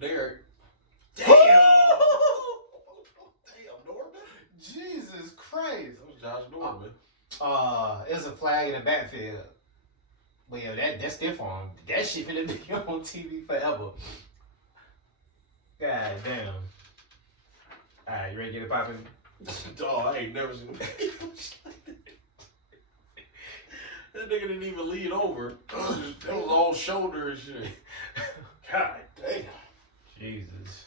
Derek. Damn! Damn, Norman. Jesus Christ! That was Josh Norman. It was a flag in the backfield. But yeah, that's still for him. That shit finna be on TV forever. God damn. Alright, you ready to get it poppin'? Dog, I ain't never seen him. That nigga didn't even lead over. It was all shoulder and shit. God damn. Jesus.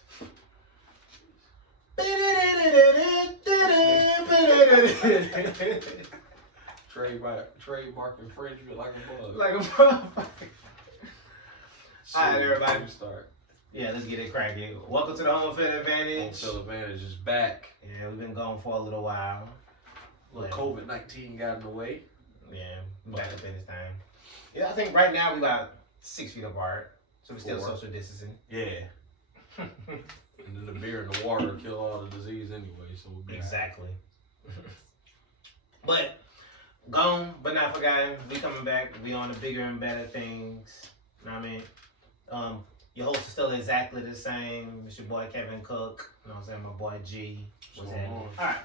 Trademark infringement like a bug. Like a motherfucker. Alright, everybody. Start. Yeah, let's get it cracking. Welcome to the Home Field Advantage. Home Field Advantage is back. Yeah, we've been gone for a little while. Well, COVID-19 got in the way. Yeah, we're back up in this time. Yeah, I think right now we about 6 feet apart. So we're still social distancing. Yeah. And then the beer and the water kill all the disease anyway, so we'll be exactly. But gone, but not forgotten. We coming back. We on the bigger and better things. You know what I mean? Your host is still exactly the same. It's your boy Kevin Cook. You know what I'm saying? My boy G. What's that? All right.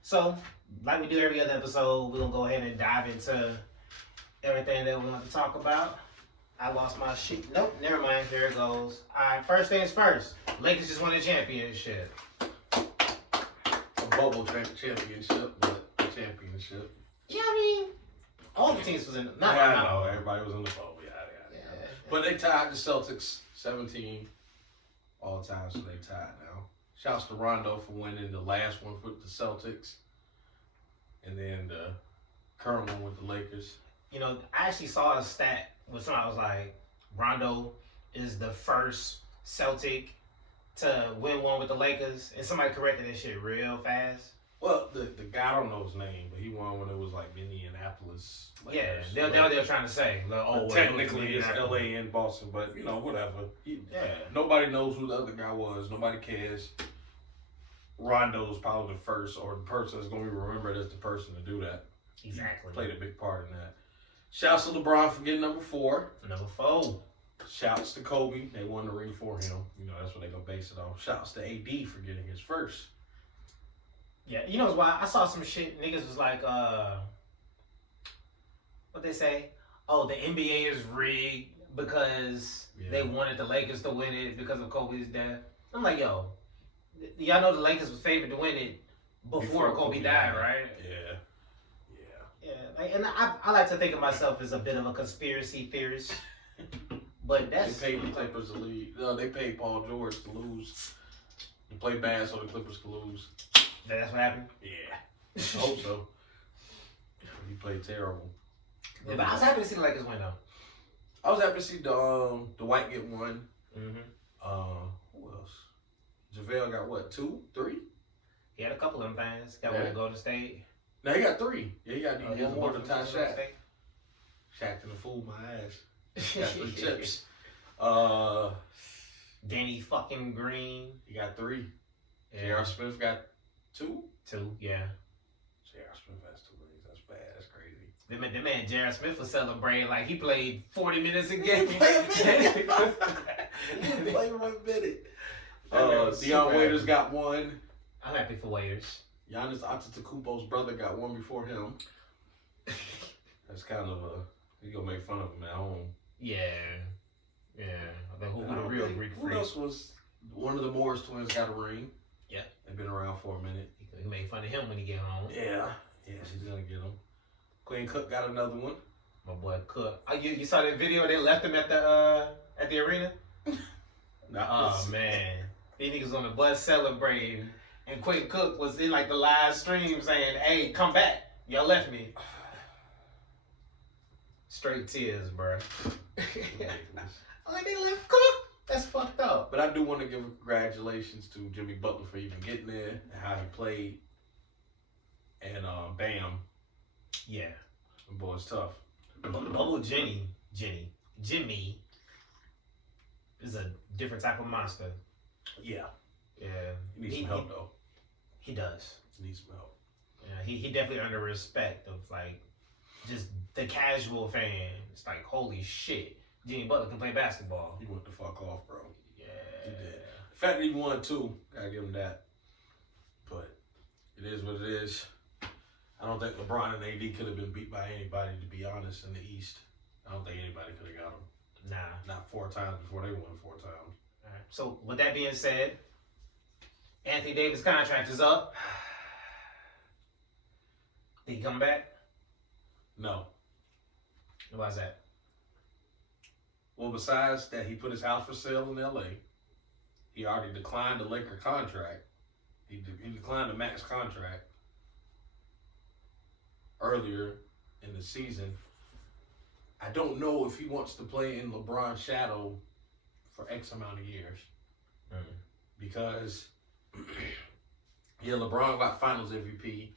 So, like we do every other episode, we're going to go ahead and dive into everything that we want to talk about. I lost my sheet. Nope, never mind. There it goes. All right, first things first. Lakers just won the championship. A bubble championship, but a championship. Yeah, I mean, all the teams was in. Not I know, everybody was in the bubble. Yeah. But they tied the Celtics 17 all time, so they tied now. Shouts to Rondo for winning the last one with the Celtics, and then the current one with the Lakers. You know, I actually saw a stat where somebody was like, Rondo is the first Celtic to win one with the Lakers, and somebody corrected that shit real fast. Well, the guy, I don't know his name, but he won when it was like Indianapolis. Lakers. Yeah, they were trying to say. Like, technically it's LA and Boston, but whatever. Nobody knows who the other guy was. Nobody cares. Rondo's probably the first, or the person that's going to be remembered as the person to do that. Exactly. He played a big part in that. Shouts to LeBron for getting number 4. Number 4. Shouts to Kobe. They won the ring for him. That's what they're going to base it on. Shouts to AD for getting his first. Yeah, you know why? I saw some shit. Niggas was like, what they say? Oh, the NBA is rigged because they wanted the Lakers to win it because of Kobe's death. I'm like, yo, y'all know the Lakers was favored to win it before Kobe died, right? Yeah. And I like to think of myself as a bit of a conspiracy theorist. But that's... They paid the Clippers to leave. No, they paid Paul George to lose. To play bad so the Clippers could lose. That's what happened? Yeah. I hope so. He played terrible. Yeah, but I was happy to see the Lakers win, though. I was happy to see the White get one. Mm-hmm. Who else? JaVale got what, 2, 3? He had a couple of them things. Got one to Golden State. No, he got 3. Yeah, he got one more than tie Shaq. Shaq to the fool my ass. Got 3 chips. Danny fucking Green. He got 3. Yeah. J.R. Smith got 2? 2, yeah. J.R. Smith has 2 rings. That's bad. That's crazy. The man J.R. Smith was celebrating like he played 40 minutes a game. He played 1 minute. Deion Waiters got 1. I'm happy for Waiters. Giannis Antetokounmpo's brother got 1 before him. That's kind of he's gonna make fun of him at home. Yeah. Who the real Greek freak? Who else was one of the Morris twins got a ring? Yeah. They've been around for a minute. He made fun of him when he get home. Yeah, she's gonna get him. Queen Cook got another one. My boy Cook. You saw that video? They left him at the arena. Oh man, these niggas on the bus celebrating, and Queen Cook was in like the live stream saying, "Hey, come back! Y'all left me." Straight tears, bro. Like they left Cook. That's fucked up. But I do want to give congratulations to Jimmy Butler for even getting there and how he played. And Bam. Yeah. The boy's tough. Bubble Jimmy is a different type of monster. Yeah. Yeah. He needs some help though. He does. He needs some help. Yeah, he definitely earned the respect of like just the casual fan. It's like, holy shit. Jimmy Butler can play basketball. He went the fuck off, bro. Yeah. He did. fact that he won 2, gotta give him that. But it is what it is. I don't think LeBron and AD could have been beat by anybody, to be honest, in the East. I don't think anybody could have got them. Nah. Not 4 times before they won 4 times. All right. So with that being said, Anthony Davis' contract is up. Did he come back? No. Why's that? Well, besides that, he put his house for sale in LA. He already declined the Laker contract. He declined the max contract earlier in the season. I don't know if he wants to play in LeBron's shadow for X amount of years. Because, yeah, LeBron got finals MVP.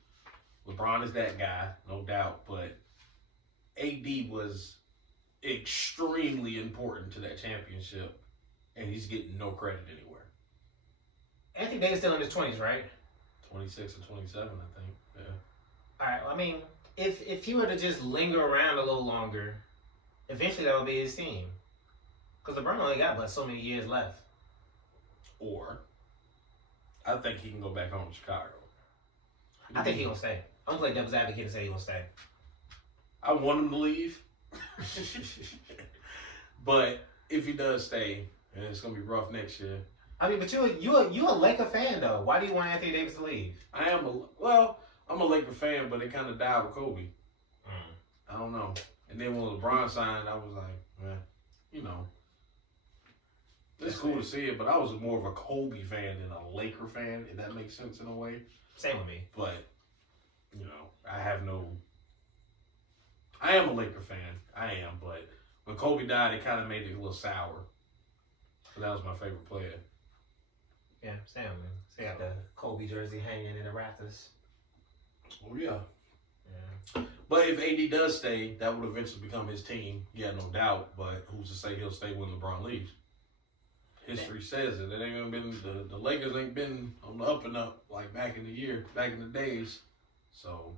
LeBron is that guy, no doubt. But AD was extremely important to that championship. And he's getting no credit anywhere. Anthony Davis still in his 20s, right? 26 or 27, I think. Yeah. All right. Well, I mean, if he were to just linger around a little longer, eventually that would be his team. Because LeBron only got but so many years left. Or, I think he can go back home to Chicago. I think he's going to stay. I'm going to play devil's advocate and say he's going to stay. I want him to leave. But if he does stay, and it's going to be rough next year. I mean, but you a Laker fan, though. Why do you want Anthony Davis to leave? I'm a Laker fan, but it kind of died with Kobe. I don't know. And then when LeBron signed, I was like, man, you know. It's cool to see it, but I was more of a Kobe fan than a Laker fan, if that makes sense in a way. Same with me. But, you know, I am a Laker fan. I am, but when Kobe died, it kind of made it a little sour. So that was my favorite player. Yeah, same, man. So you got the Kobe jersey hanging in the rafters. Oh, yeah. Yeah. But if AD does stay, that would eventually become his team. Yeah, no doubt. But who's to say he'll stay when LeBron leaves? History says it. It ain't even been the Lakers ain't been on the up and up like back in the days. So,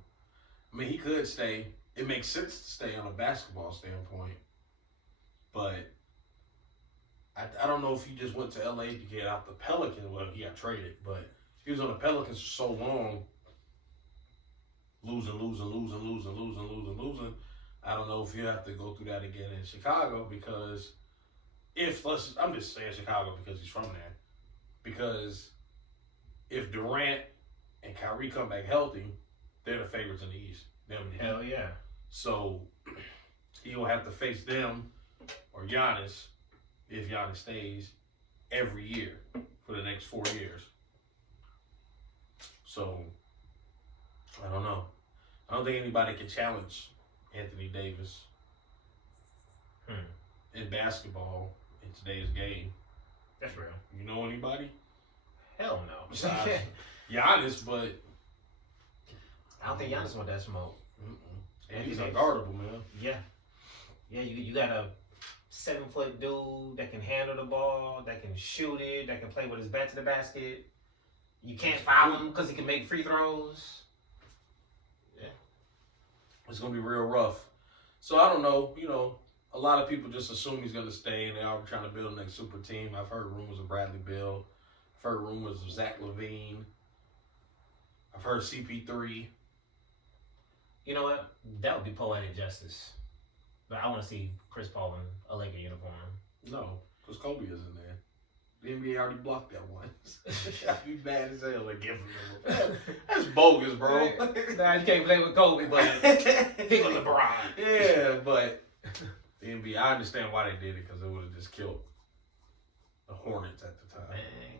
I mean, he could stay. It makes sense to stay on a basketball standpoint. But I don't know if he just went to LA to get out the Pelicans. Well, he got traded, but he was on the Pelicans for so long, losing. I don't know if you have to go through that again in Chicago because I'm just saying Chicago because he's from there. Because if Durant and Kyrie come back healthy, they're the favorites in the East. Hell yeah. So he'll have to face them or Giannis if Giannis stays every year for the next 4 years. So I don't know. I don't think anybody can challenge Anthony Davis in basketball in today's game. That's real. You know anybody? Hell no. Besides Giannis, but I don't think Giannis want that smoke. And he's unguardable, man. Yeah. Yeah, you got a 7-foot dude that can handle the ball, that can shoot it, that can play with his back to the basket. You can't foul him because he can make free throws. Yeah. It's going to be real rough. So I don't know. You know, a lot of people just assume he's going to stay and they're already trying to build a next super team. I've heard rumors of Bradley Beal. I've heard rumors of Zach LaVine. I've heard CP3. You know what? That would be poetic justice. But I want to see Chris Paul in a Laker uniform. No, because Kobe is in there. The NBA already blocked that once. I'd be mad as hell to give him. That's bogus, bro. Nah, you can't play with Kobe, but he was LeBron. Yeah, but the NBA, I understand why they did it because it would have just killed the Hornets at the time. Man,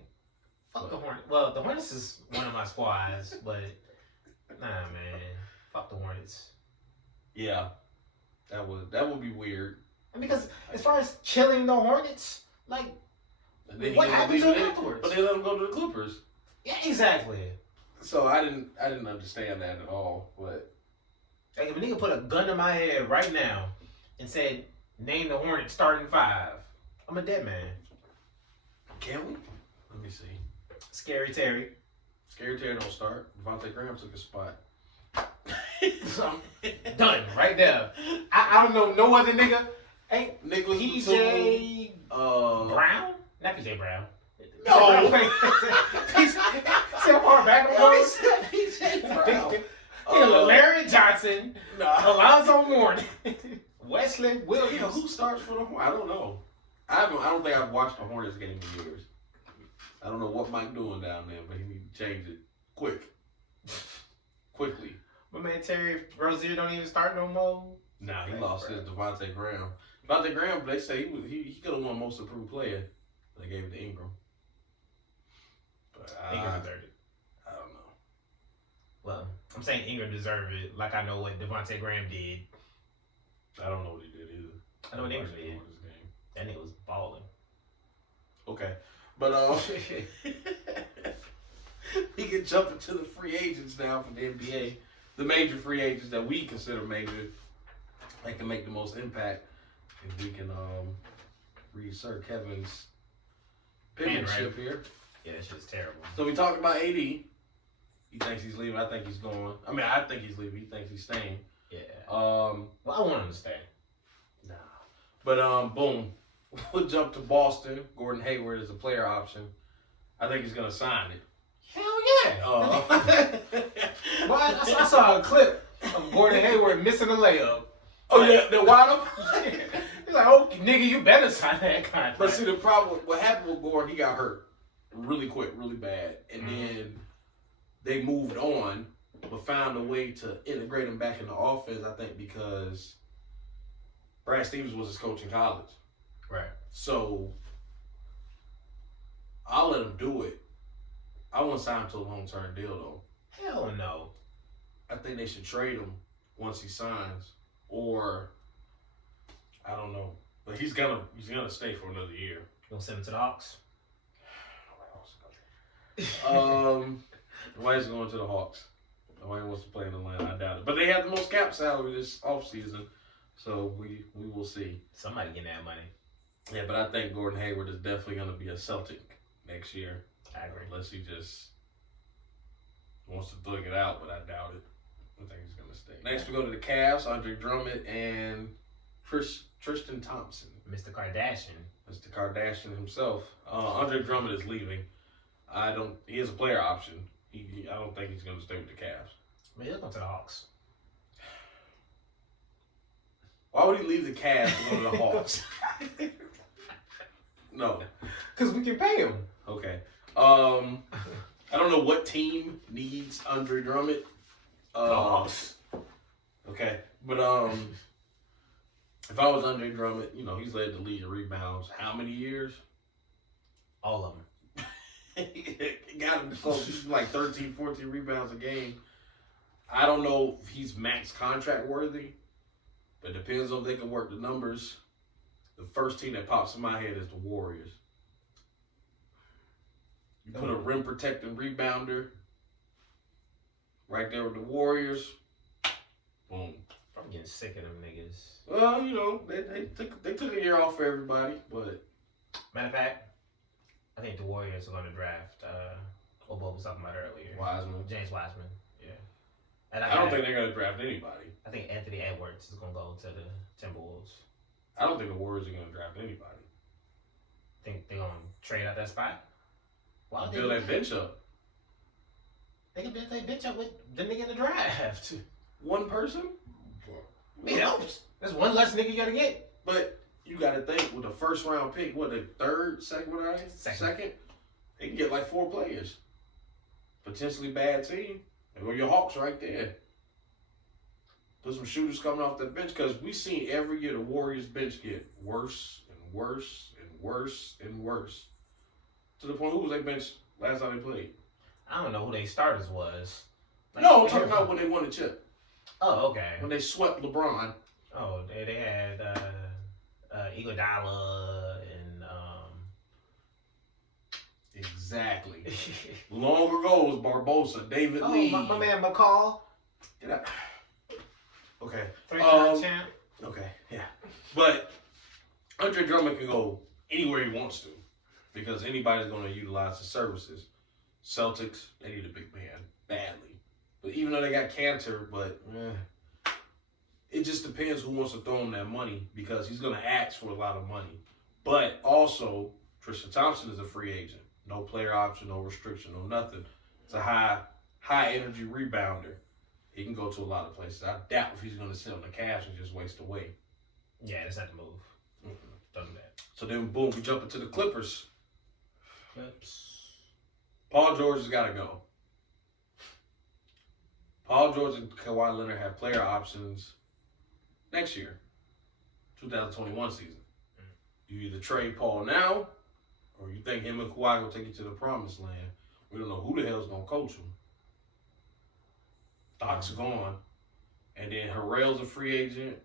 fuck the Hornets. Well, the Hornets is one of my squads, but nah, man, fuck the Hornets. Yeah, that would be weird. And because as far as killing the Hornets, like. What happened to him afterwards? But they let him go to the Clippers. Yeah, exactly. So I didn't understand that at all. But like, if a nigga put a gun to my head right now and said, "Name the Hornets starting 5," I'm a dead man. Can we? Let me see. Scary Terry. Scary Terry don't start. Devontae Graham took a spot. Done right there. I don't know no other nigga. Ain't Nicholas PJ Brown? Not PJ Brown. No. See how far back I'm No, going? he said PJ Brown. Larry Johnson, Nah. Alonzo Mourning, Wesley Yeah, Williams. who starts for the Hornets? I don't know. I don't think I've watched a Hornets game in years. I don't know what Mike doing down there, but he need to change it quickly. My man Terry Rozier don't even start no more. Nah, he lost his Devontae Graham. Devontae Graham, they say he could have won Most Improved Player. They gave it to Ingram. But Ingram deserved it. I don't know. Well, I'm saying Ingram deserved it, like I know what Devontae Graham did. I don't know what he did either. I know what Ingram watched did. him on this game. That nigga was balling. Okay, but he can jump into the free agents now for the NBA. The major free agents that we consider major, that can make the most impact. If we can read Sir Kevin's penmanship here. Yeah, that shit's terrible. So we talked about AD. He thinks he's leaving. I think he's going. I mean, I think he's leaving. He thinks he's staying. Yeah. Well, I want him to stay. nah. But boom. We'll jump to Boston. Gordon Hayward is a player option. I think he's gonna sign it. Hell yeah. Well, I saw a clip of Gordon Hayward missing a layup. Oh yeah, the wide up. He's like, oh nigga, you better sign that contract. But see, the problem, what happened with Gordon, he got hurt really quick, really bad, and then they moved on, but found a way to integrate him back in the offense. I think because Brad Stevens was his coach in college, Right. so I'll let him do it. I won't sign him to a long-term deal though. Hell no. I think they should trade him once he signs, or I don't know. But he's gonna stay for another year. You gonna send him to the Hawks? Nobody's going to the Hawks. Nobody wants to play in Atlanta. I doubt it. But they have the most cap salary this offseason, so we will see. Somebody getting that money. Yeah, but I think Gordon Hayward is definitely going to be a Celtic next year. I agree. Unless he just wants to thug it out, but I doubt it. I think he's going to stay. Next, we go to the Cavs, Andre Drummond and Tristan Thompson. Mr. Kardashian. Mr. Kardashian himself. Andre Drummond is leaving. He has a player option. I don't think he's going to stay with the Cavs. I mean, he'll go to the Hawks. Why would he leave the Cavs to go to the Hawks? No. Because we can pay him. Okay. I don't know what team needs Andre Drummond. Hawks. Okay. But if I was Andre Drummond, he's led the league in rebounds. How many years? All of them. He got him close. He's like 13, 14 rebounds a game. I don't know if he's max contract worthy, but it depends on if they can work the numbers. The first team that pops in my head is the Warriors. You put a rim protecting rebounder right there with the Warriors. Boom. I'm getting sick of them niggas. Well, they took a year off for everybody, but Matter of fact, I think the Warriors are going to draft what Bob was talking about earlier. Wiseman. James Wiseman. Yeah. And I don't think they're going to draft anybody. I think Anthony Edwards is going to go to the Timberwolves. I don't think the Warriors are going to draft anybody. Think they're going to trade out that spot? Well, Build that bench up. They can build their bench up with the nigga in the draft. One person? It helps. That's one less nigga you got to get. But you got to think, with a first round pick, the second round? Second? They can get like 4 players. Potentially bad team. And your Hawks right there. Put some shooters coming off the bench, because we seen every year the Warriors bench get worse and worse and worse and worse. To the point, who was their bench last time they played? I don't know who their starters was. No, I'm talking about when they won the chip. Oh, okay. When they swept LeBron. Oh, they had Iguodala and Exactly. Long ago was Barbosa, David Lee. my man McCall. Get out. Okay. 3-time champ. Okay, yeah. But Andre Drummond can go anywhere he wants to, because anybody's going to utilize his services. Celtics, they need a big man badly. But even though they got Cantor, it just depends who wants to throw him that money, because he's going to ask for a lot of money. But also, Tristan Thompson is a free agent. No player option, no restriction, no nothing. It's a high energy rebounder. He can go to a lot of places. I doubt if he's going to sit on the Cavs and just waste away. Yeah, that's not the move. Don't do that. So then, boom, we jump into the Clippers. Clips. Paul George has got to go. Paul George and Kawhi Leonard have player options next year, 2021 season. You either trade Paul now, or you think him and Kawhi will take you to the promised land. We don't know who the hell's going to coach him. Doc's gone. And then Harrell's a free agent.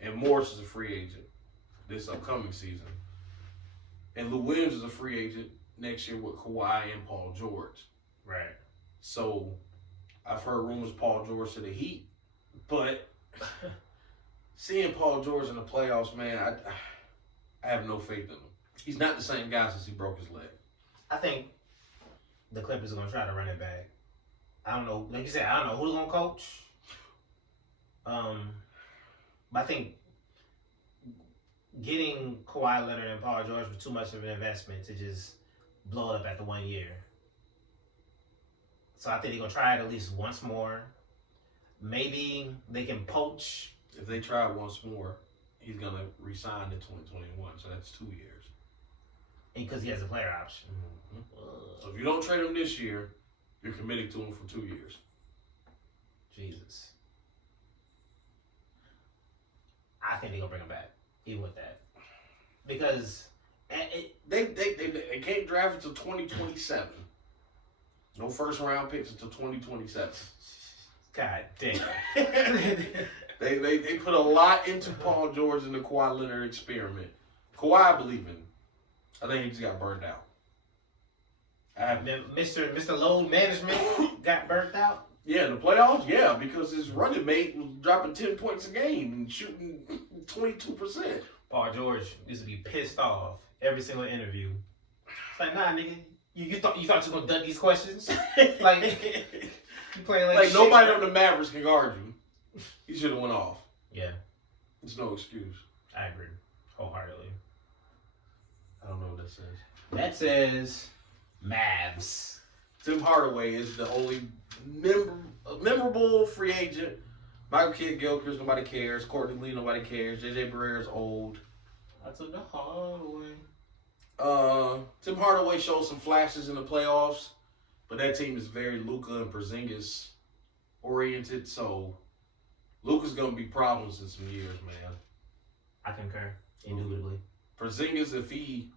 And Morris is a free agent this upcoming season. And Lou Williams is a free agent next year with Kawhi and Paul George. Right. So I've heard rumors Paul George to the Heat. But seeing Paul George in the playoffs, man, I have no faith in him. He's not the same guy since he broke his leg. I think the Clippers are going to try to run it back. I don't know. Like you said, I don't know who's going to coach. But I think getting Kawhi Leonard and Paul George was too much of an investment to just blow it up after 1 year. So I think they're going to try it at least once more. Maybe they can poach. If they try once more, he's going to re-sign in 2021. So that's 2 years. Because he has a player option. Mm-hmm. So if you don't trade him this year, you're committing to him for 2 years. Jesus. I think they're going to bring him back, even with that. Because they can't draft until 2027. No first round picks until 2027. God damn. They put a lot into Paul George and the Kawhi Leonard experiment. Kawhi, I believe in. I think he just got burned out. Mr. Load Management got burnt out? Yeah, in the playoffs, yeah, because his running mate was dropping 10 points a game and shooting 22%. Paul George used to be pissed off every single interview. It's like, nah, nigga, you thought you were gonna duck these questions? Like, you playing like shit, nobody bro. on the Mavericks can guard you. He should have went off. Yeah. There's no excuse. I agree. Wholeheartedly. I don't know what that says. That says Mavs. Tim Hardaway is the only memorable free agent. Michael Kidd-Gilchrist, nobody cares. Courtney Lee, nobody cares. J.J. Barreira's old. I took the Hardaway. Tim Hardaway showed some flashes in the playoffs, but that team is very Luka and Porzingis oriented, so Luka's going to be problems in some years, man. I concur, indubitably. Porzingis, if he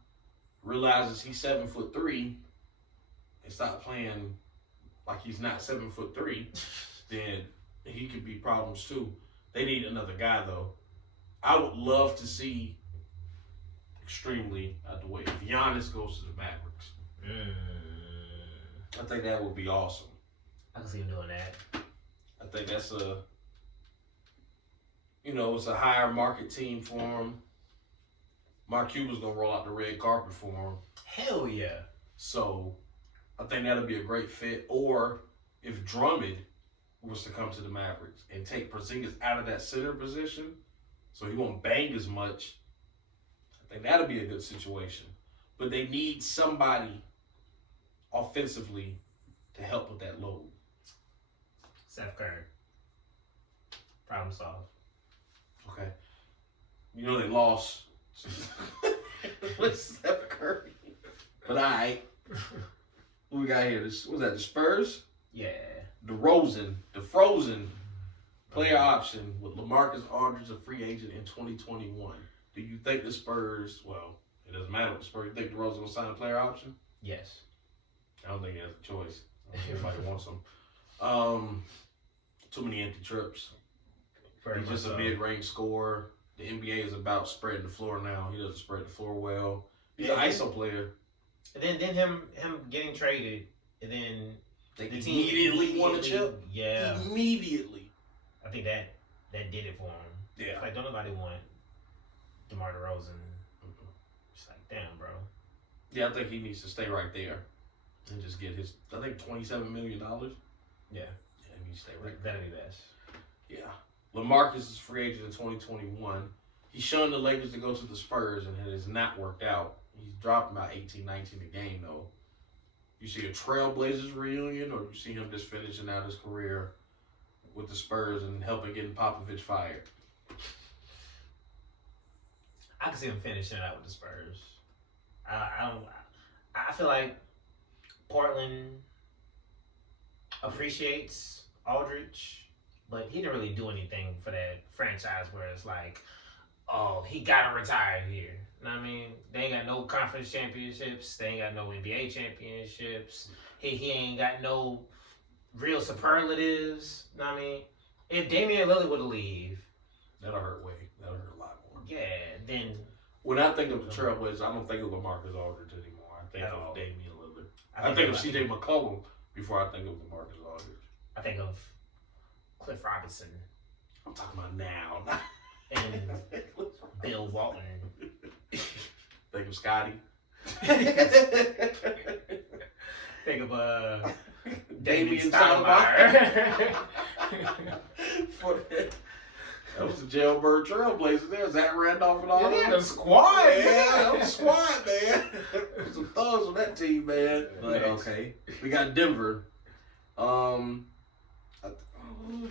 realizes he's 7'3" and stop playing like he's not 7'3", then he could be problems too. They need another guy though. I would love to see extremely out the way if Giannis goes to the Mavericks. I think that would be awesome. I can see him doing that. I think that's it's a higher market team for him. Mark Cuban's gonna roll out the red carpet for him. Hell yeah. So I think that'll be a great fit. Or if Drummond was to come to the Mavericks and take Porzingis out of that center position, so he won't bang as much, I think that'll be a good situation. But they need somebody offensively to help with that load. Steph Curry. Problem solved. Okay. You know they lost. What's Steph Curry? But all right. What we got here? Was that the Spurs? Yeah. The frozen player option with LaMarcus Aldridge, a free agent in 2021. Do you think the Spurs, well, it doesn't matter what the Spurs, you think DeRozan will sign a player option? Yes. I don't think he has a choice. I don't think everybody wants him. Too many empty trips. He's just a mid-range scorer. The NBA is about spreading the floor now. He doesn't spread the floor well. He's an ISO player. And then him getting traded, and then they immediately won a chip. Yeah. Immediately. I think that did it for him. Yeah. Like, don't nobody want DeMar DeRozan. It's like, damn, bro. Yeah, I think he needs to stay right there and just get his, I think, $27 million. Yeah. Yeah, he needs to stay right there. That'd be best. Yeah. LaMarcus is free agent in 2021. He's shown the Lakers to go to the Spurs, and it has not worked out. He's dropped about 18, 19 a game though. You see a Trailblazers reunion, or you see him just finishing out his career with the Spurs and helping getting Popovich fired? I can see him finishing it out with the Spurs. I feel like Portland appreciates Aldridge, but he didn't really do anything for that franchise where it's like, oh, he gotta retire here. You know what I mean? They ain't got no conference championships. They ain't got no NBA championships. He ain't got no real superlatives. You know what I mean? If Damian Lillard would leave, that'll hurt way. That'll hurt a lot more. Yeah, then when I think of the Trailblazers, I don't think of LaMarcus Aldridge anymore. I think of Damian Lillard. I think of CJ McCollum before I think of LaMarcus Aldridge. I think of Cliff Robinson. I'm talking about now. And Bill Walton. Think of Scotty. Think of Damian Stoudemire. That was the jailbird Trailblazers there. Zach Randolph and all that. Yeah, the squad. Yeah, that was the squad, man. There was some thugs on that team, man. But okay. We got Denver.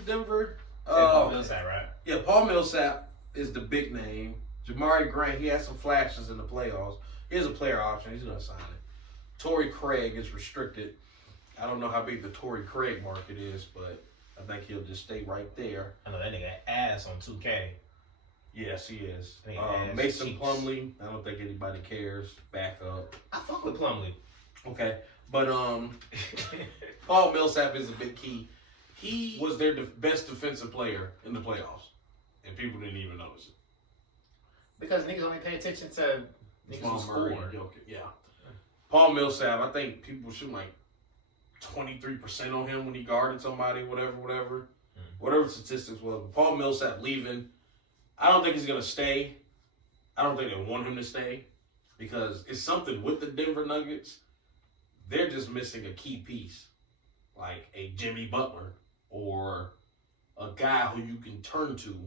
Denver. Paul Millsap, right? Yeah, Paul Millsap is the big name. Jamari Grant, he had some flashes in the playoffs. Here's a player option. He's going to sign it. Torrey Craig is restricted. I don't know how big the Torrey Craig market is, but I think he'll just stay right there. I know that nigga ass on 2K. Yes, he is. Mason Plumlee, I don't think anybody cares. Back up. I fuck with Plumlee. Okay. But Paul Millsap is a big key. He was their best defensive player in the playoffs, and people didn't even notice it. Because niggas only pay attention to niggas who score. Yeah. Paul Millsap, I think people shoot like 23% on him when he guarded somebody, whatever. Whatever statistics was. But Paul Millsap leaving, I don't think he's going to stay. I don't think they want him to stay because it's something with the Denver Nuggets. They're just missing a key piece, like a Jimmy Butler or a guy who you can turn to.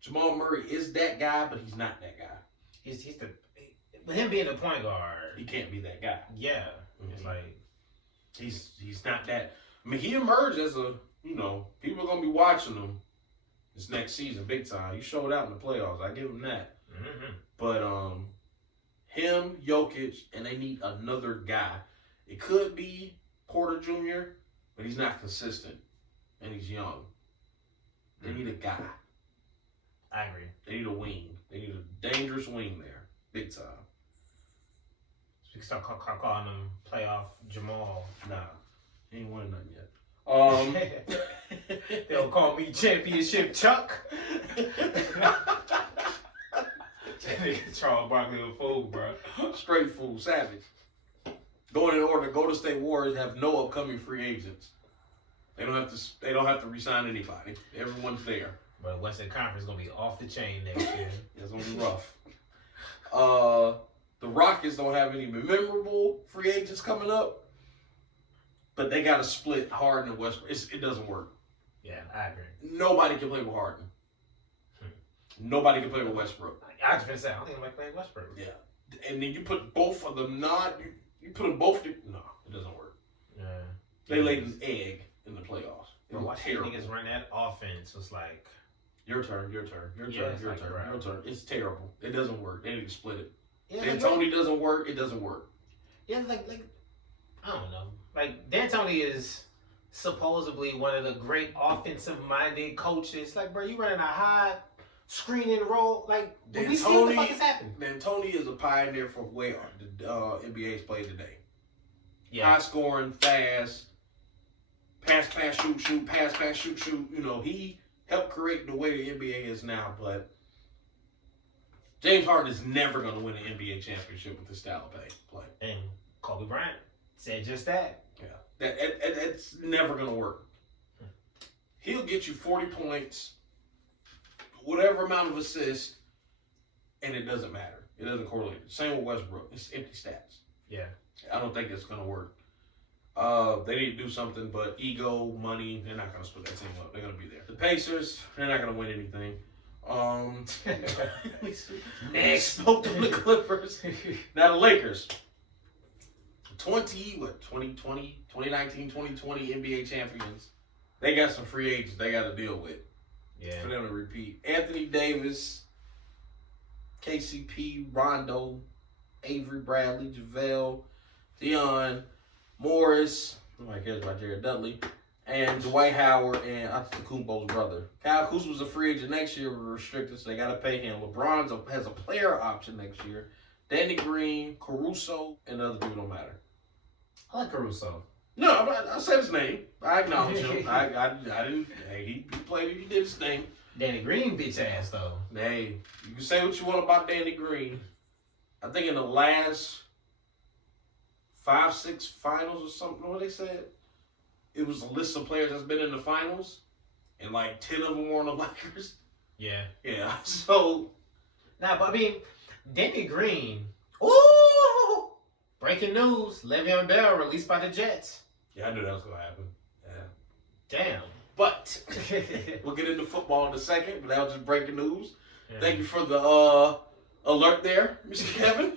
Jamal Murray is that guy, but he's not that guy. He's the with him being the point guard, he can't be that guy. Yeah, it's like he's not that. I mean, he emerged as a people are gonna be watching him this next season, big time. He showed out in the playoffs. I give him that. Mm-hmm. But him, Jokic, and they need another guy. It could be Porter Jr., but he's not consistent, and he's young. They need a guy. I agree. They need a wing. They need a dangerous wing there, big time. We can start calling him playoff Jamal. Nah, he ain't won nothing yet. They'll call me Championship Chuck. Charles Barkley a fool, bro. Straight fool, savage. Going in order, Golden State Warriors have no upcoming free agents. They don't have to re-sign anybody. Everyone's there. But Western Conference is gonna be off the chain next year. It's gonna be rough. The Rockets don't have any memorable free agents coming up, but they got to split Harden and Westbrook. It doesn't work. Yeah, I agree. Nobody can play with Harden. Nobody can play with Westbrook. I was gonna say I don't think I like playing Westbrook. Yeah, and then you put both of them you put them both. No, it doesn't work. Yeah, they laid an egg in the playoffs. It was terrible. Niggas run that offense was like. Your turn. It's terrible. It doesn't work. They need to split it. Yeah, D'Antoni doesn't work. It doesn't work. Yeah, like I don't know. Like D'Antoni is supposedly one of the great offensive-minded coaches. Like, bro, you running a high screen and roll. Like, we see what the fuck is happening. D'Antoni is a pioneer for where the NBA's played today. Yeah. High scoring, fast, pass, shoot, pass, shoot. He helped create the way the NBA is now, but James Harden is never going to win an NBA championship with this style of play. And Kobe Bryant said just that. Yeah, it's never going to work. He'll get you 40 points, whatever amount of assists, and it doesn't matter. It doesn't correlate. Same with Westbrook. It's empty stats. Yeah. I don't think it's going to work. They need to do something, but ego, money, they're not going to split that team up. They're going to be there. The Pacers, they're not going to win anything. Next. Spoke on the Clippers. Now the Lakers. 2019, 2020 NBA champions. They got some free agents they got to deal with. Yeah. For them to repeat. Anthony Davis, KCP, Rondo, Avery Bradley, JaVale, Deion, Morris, nobody cares about Jared Dudley, and Dwight Howard and Antetokounmpo's brother. Kyle Kuzma's a free agent next year. We're restricted, so they got to pay him. LeBron has a player option next year. Danny Green, Caruso, and the other people don't matter. I like Caruso. No, I said his name. I acknowledge him. I didn't. Hey, he played. He did his thing. Danny Green, bitch ass though. Hey, you can say what you want about Danny Green. I think in the last 5-6 finals or something, what they said, it was a list of players that's been in the finals, and like 10 of them were on the Lakers. Yeah. Yeah. So. Nah, but I mean, Danny Green. Ooh! Breaking news: Le'Veon Bell released by the Jets. Yeah, I knew that was gonna happen. Yeah. Damn. But we'll get into football in a second. But that was just breaking news. Yeah. Thank you for the alert there, Mr. Kevin.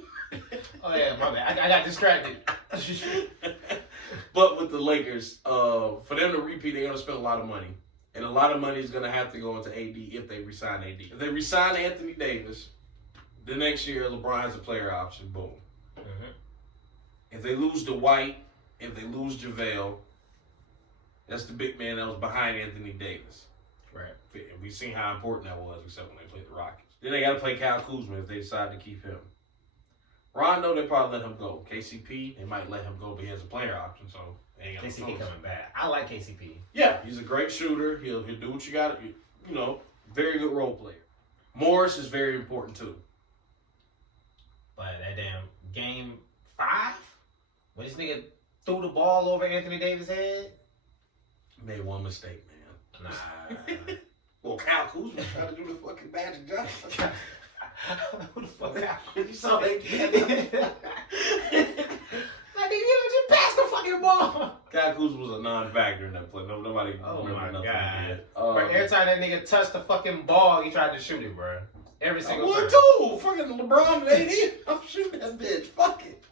Oh yeah, my bad. I got distracted. But with the Lakers, for them to repeat, they're gonna spend a lot of money, and a lot of money is gonna have to go into AD if they resign AD. If they resign Anthony Davis, the next year LeBron has a player option. Boom. Mm-hmm. If they lose Dwight, if they lose JaVale, that's the big man that was behind Anthony Davis. Right. And we've seen how important that was, except when they played the Rockets. Then they got to play Kyle Kuzma if they decide to keep him. Rondo, they probably let him go. KCP, they might let him go, but he has a player option, so they ain't got KCP no choice. coming back. I like KCP. Yeah, he's a great shooter. He'll do what you got. You know, very good role player. Morris is very important too. But that damn game 5, when this nigga threw the ball over Anthony Davis' head. Made one mistake, man. Nah. Well, Kyle Kuzma tried to do the fucking Magic Johnson. Who the fuck out? You saw that kid? Like, you just pass the fucking ball. Kyle Kuzma was a non-factor in that play. Nobody Oh remember my nothing God. he did. Bro, every time that nigga touched the fucking ball, he tried to shoot it, bro. Every I single would time. too. Fucking LeBron and AD. I'm shooting that bitch. Fuck it.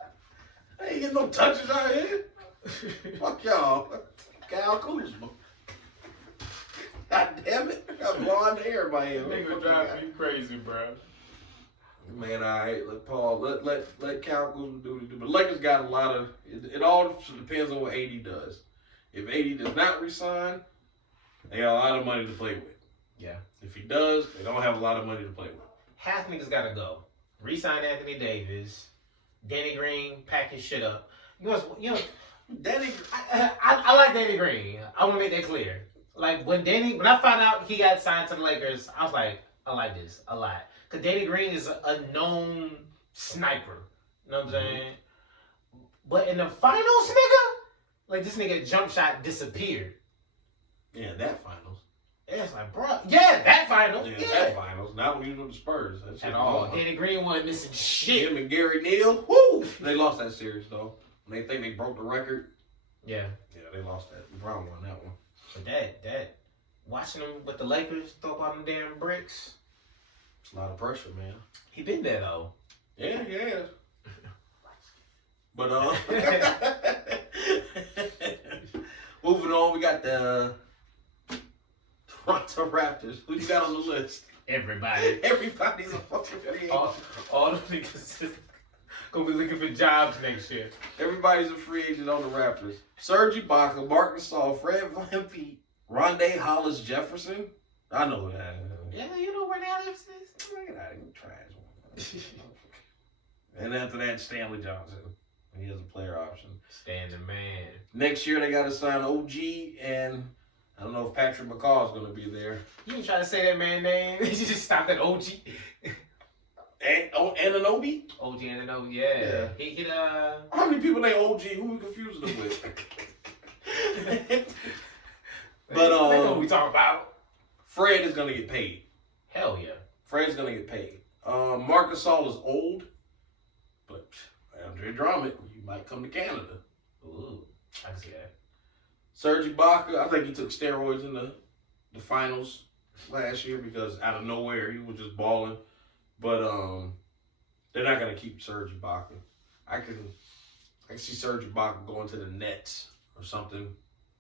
I ain't getting no touches out here. Fuck y'all. Kyle Kuzma. God damn it. I got blonde hair by him. Nigga driving me crazy, bro. Man, all right. Let Paul, let Kyle Kuzma do what he do. But Lakers got a lot of, it all depends on what AD does. If AD does not resign, they got a lot of money to play with. Yeah. If he does, they don't have a lot of money to play with. Half niggas gotta go. Resign Anthony Davis. Danny Green, pack his shit up. You know, Danny, I like Danny Green. I want to make that clear. Like when I found out he got signed to the Lakers, I was like, I like this a lot. Cause Danny Green is a known sniper. You know what I'm saying? But in the finals, nigga, like this nigga jump shot disappeared. yeah, that finals. It's like, bro, yeah, that finals. Yeah, Yeah. that finals. Not when he was with the Spurs. That shit At all. was Danny Green wasn't missing shit. him and Gary Neal. Woo! They lost that series though. When they think they broke the record. Yeah. Yeah, they lost that. LeBron won that one. But that, watching him with the Lakers throw up them damn bricks. It's a lot of pressure, man. He been there though. Yeah, yeah. But moving on, we got the Toronto Raptors. Who you got on the list? Everybody. Everybody's a fucking free agent. All the niggas is gonna be looking for jobs next year. Everybody's a free agent on the Raptors. Serge Ibaka, Marc Gasol, Fred VanVleet, Rondé Hollis Jefferson. I know that. Yeah, you know where that is? Get out of here, trash. And after that, Stanley Johnson. He has a player option. Standing man. Next year, they got to sign OG, and I don't know if Patrick McCaw is going to be there. You ain't trying to say that man's name. You just stopped at OG. And Anunoby? OG Anunoby, yeah. He How many people named OG? Who we confusing them with? But they know what we talking about. Fred is going to get paid. Hell yeah. Fred's going to get paid. Marc Gasol is old, but Andre Drummond, you might come to Canada. Ooh, I can see that. Serge Ibaka, I think he took steroids in the finals. last year because out of nowhere he was just balling. But they're not gonna keep Serge Ibaka. I can see Serge Ibaka going to the Nets or something.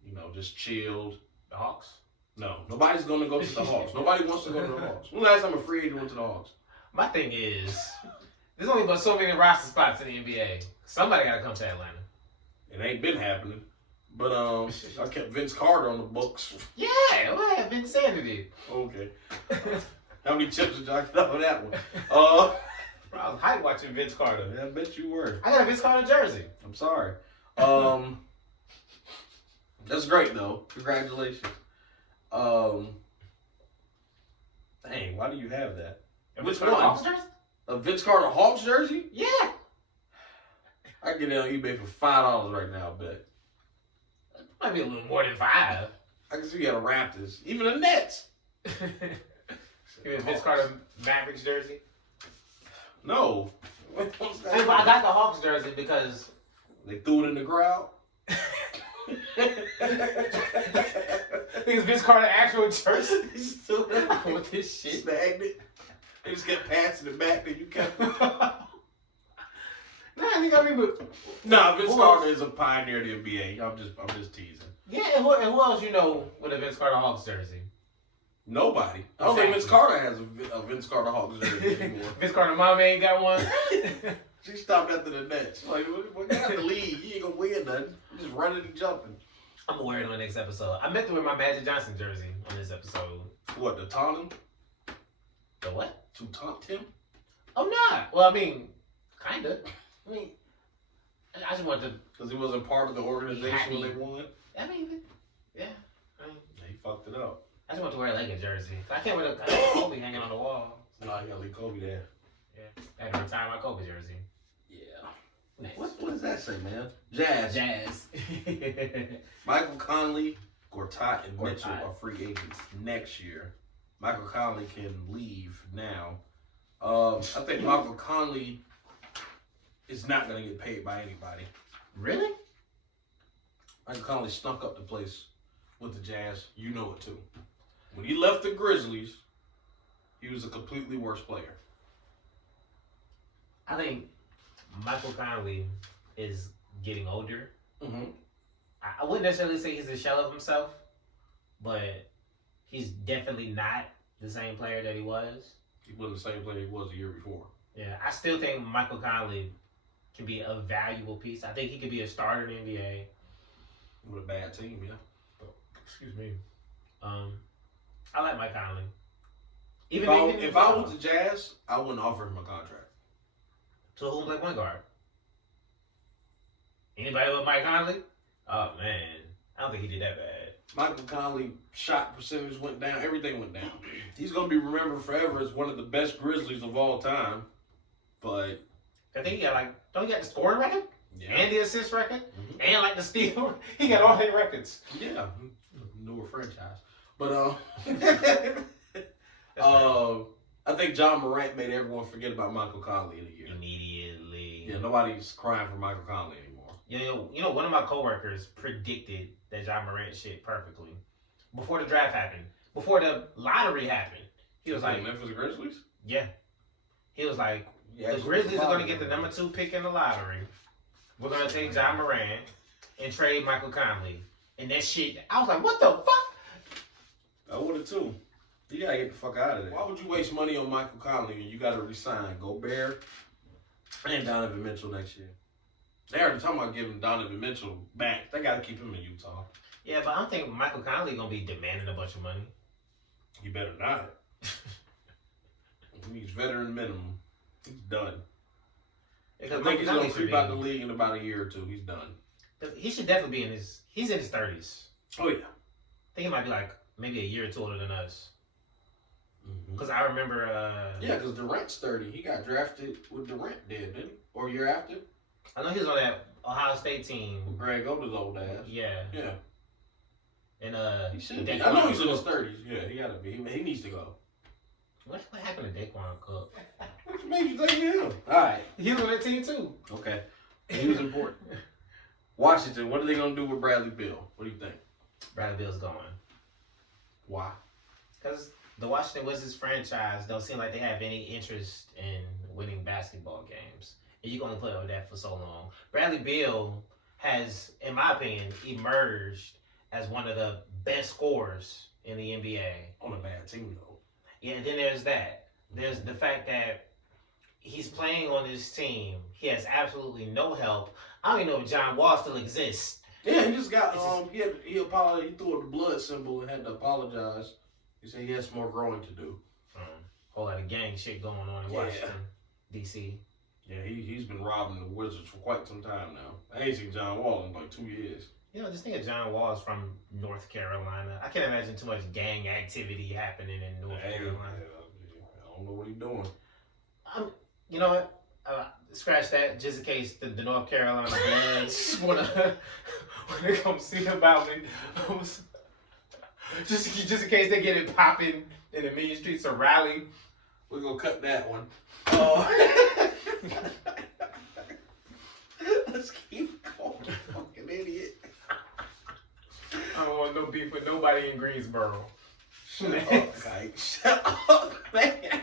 You know, just chilled. The Hawks? No, nobody's gonna go to the Hawks. Nobody wants to go to the Hawks. When the last time a free agent went to the Hawks? My thing is, there's only but so many roster spots in the NBA. Somebody gotta come to Atlanta. It ain't been happening. But I kept Vince Carter on the books. Yeah, what happened? Insanity. Okay. How many chips did y'all get off of that one? Bro, I was hype watching Vince Carter. Yeah, I bet you were. I got a Vince Carter jersey. I'm sorry. That's great though. Congratulations. Dang, why do you have that? Which one? Hawks jersey? A Vince Carter Hawks jersey? Yeah. I can get it on eBay for $5 right now, I bet. Might be a little more than $5. I can see you got a Raptors. Even a Nets. Give me a Vince Carter Mavericks jersey. No. I got the Hawks jersey because they threw it in the crowd. Because Vince Carter actual jersey. With this shit. Snagged it. They just kept passing it back, then you kept. Nah, Vince Carter is a pioneer of the NBA. I'm just teasing. Yeah, and who else you know with a Vince Carter Hawks jersey? Nobody. I don't think Vince Carter has a Vince Carter Hawks jersey anymore. Vince Carter mama ain't got one. She stopped after the Nets. Like, what got the league? You ain't gonna win nothing. You just running and jumping. I'm gonna wear it on the next episode. I meant to wear my Magic Johnson jersey on this episode. What, to taunt him? The what? To taunt him? Oh, nah. Well, I mean, kinda. I mean, I just wanted to. Because he wasn't part of the organization when they won? I mean, yeah. He fucked it up. I just want to wear like a jersey. I can't wear the Kobe hanging on the wall. No, you gotta leave Kobe there. Yeah. I had to retire my Kobe jersey. Yeah. Nice. What does that say, man? Jazz. Michael Conley, Gortat, and Mitchell are free agents next year. Michael Conley can leave now. I think Michael Conley is not going to get paid by anybody. Really? Michael Conley snuck up the place with the Jazz. You know it too. When he left the Grizzlies, he was a completely worse player. I think Michael Conley is getting older. Mm-hmm. I wouldn't necessarily say he's a shell of himself, but he's definitely not the same player that he was. He wasn't the same player he was the year before. Yeah, I still think Michael Conley can be a valuable piece. I think he could be a starter in the NBA. With a bad team, yeah. Excuse me. I like Mike Conley. If I was the Jazz, I wouldn't offer him a contract. To whom like point guard? Anybody but Mike Conley? Oh man, I don't think he did that bad. Michael Conley shot percentage went down. Everything went down. He's gonna be remembered forever as one of the best Grizzlies of all time. But I think he got don't he got the scoring record? Yeah. And the assist record? Mm-hmm. And like the steal? He got all 8 records. Yeah. Newer franchise. But I think John Morant made everyone forget about Michael Conley in a year. Immediately. Yeah, nobody's crying for Michael Conley anymore. You know, one of my coworkers predicted that John Morant shit perfectly. Before the draft happened. Before the lottery happened. He was like Memphis Grizzlies? Yeah. He was like, the Grizzlies are gonna get the number 2 pick in the lottery. We're gonna take John Morant and trade Michael Conley. And that shit, I was like, what the fuck? I would have too. You gotta get the fuck out of there. Why would you waste money on Michael Conley when you gotta resign Gobert and Donovan Mitchell next year? They already talking about giving Donovan Mitchell back. They gotta keep him in Utah. Yeah, but I don't think Michael Conley gonna be demanding a bunch of money. You better not. He's veteran minimum. He's done. I think he's gonna creep out the league in about a year or 2. He's done. He should definitely be he's in his 30s. Oh yeah. I think he might be like maybe a year or 2 older than us. Because I remember... yeah, because Durant's 30. He got drafted with Durant did, didn't he? Or a year after? I know he was on that Ohio State team. With Greg Oden's old ass. Yeah. Yeah. And he should be. I know he's in his 30s. Yeah, he gotta be. He needs to go. What happened to Daquan Cook? What made you think of him? Alright. He was on that team too. Okay. He was important. Washington, what are they gonna do with Bradley Beal? What do you think? Bradley Beal's going. Why? Because the Washington Wizards franchise don't seem like they have any interest in winning basketball games. And you can only play with that for so long. Bradley Beal has, in my opinion, emerged as one of the best scorers in the NBA. On a bad team, though. Yeah, and then there's that. There's the fact that he's playing on this team. He has absolutely no help. I don't even know if John Wall still exists. Yeah, he just got he apologized. He threw up the blood symbol and had to apologize. He said he has more growing to do. Whole lot of gang shit going on in Washington, D.C. Yeah, he's been robbing the Wizards for quite some time now. I ain't seen John Wall in like 2 years. You know, just think of John Wall is from North Carolina. I can't imagine too much gang activity happening in North Carolina. I don't know what he's doing. You know what? Scratch that, just in case the North Carolina Bloods when they come see about me. Just in case they get it popping in the main streets of Raleigh. We're gonna cut that one. Let's keep going, fucking idiot. I don't want no beef with nobody in Greensboro. Shut up, guy. Shut up, man.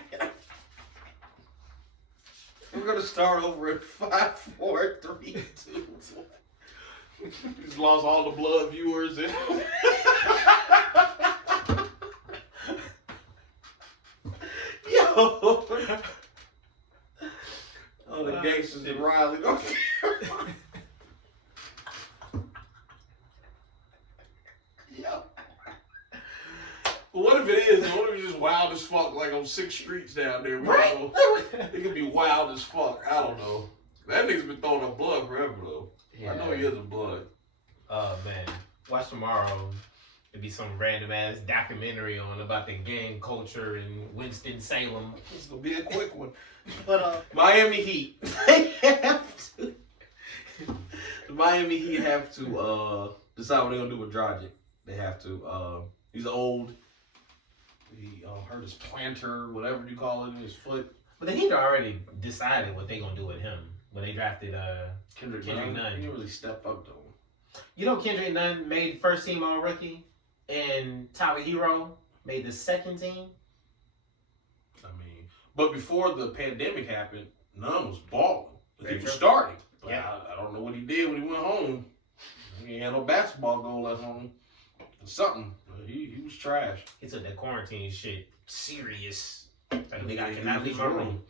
We're gonna start over at 5, 4, 3, 2, 1. He's lost all the blood viewers and yo. Oh, the gangsters in Raleigh. Yo. What if it is? What if it's just wild as fuck, like on 6 streets down there, bro? Right. It could be wild as fuck. I don't know. That nigga's been throwing up blood forever, though. Yeah. I know he is a blood. Oh, man. Watch tomorrow. It'd be some random ass documentary on about the gang culture in Winston-Salem. It's gonna be a quick one. But Miami Heat. They have to. The Miami Heat have to decide what they're gonna do with Dragic. They have to. He's old. He hurt his plantar, whatever you call it, in his foot. But the Heat already decided what they're gonna do with him when they drafted Kendrick Nunn. He didn't really step up though. You know, Kendrick Nunn made first team all rookie, and Tyler Hero made the second team. I mean, but before the pandemic happened, Nunn was balling. He was true. starting. But Yeah. I don't know what he did when he went home. He ain't had no basketball goal at home. Something. But he was trash. He took that quarantine shit serious. He cannot leave my room.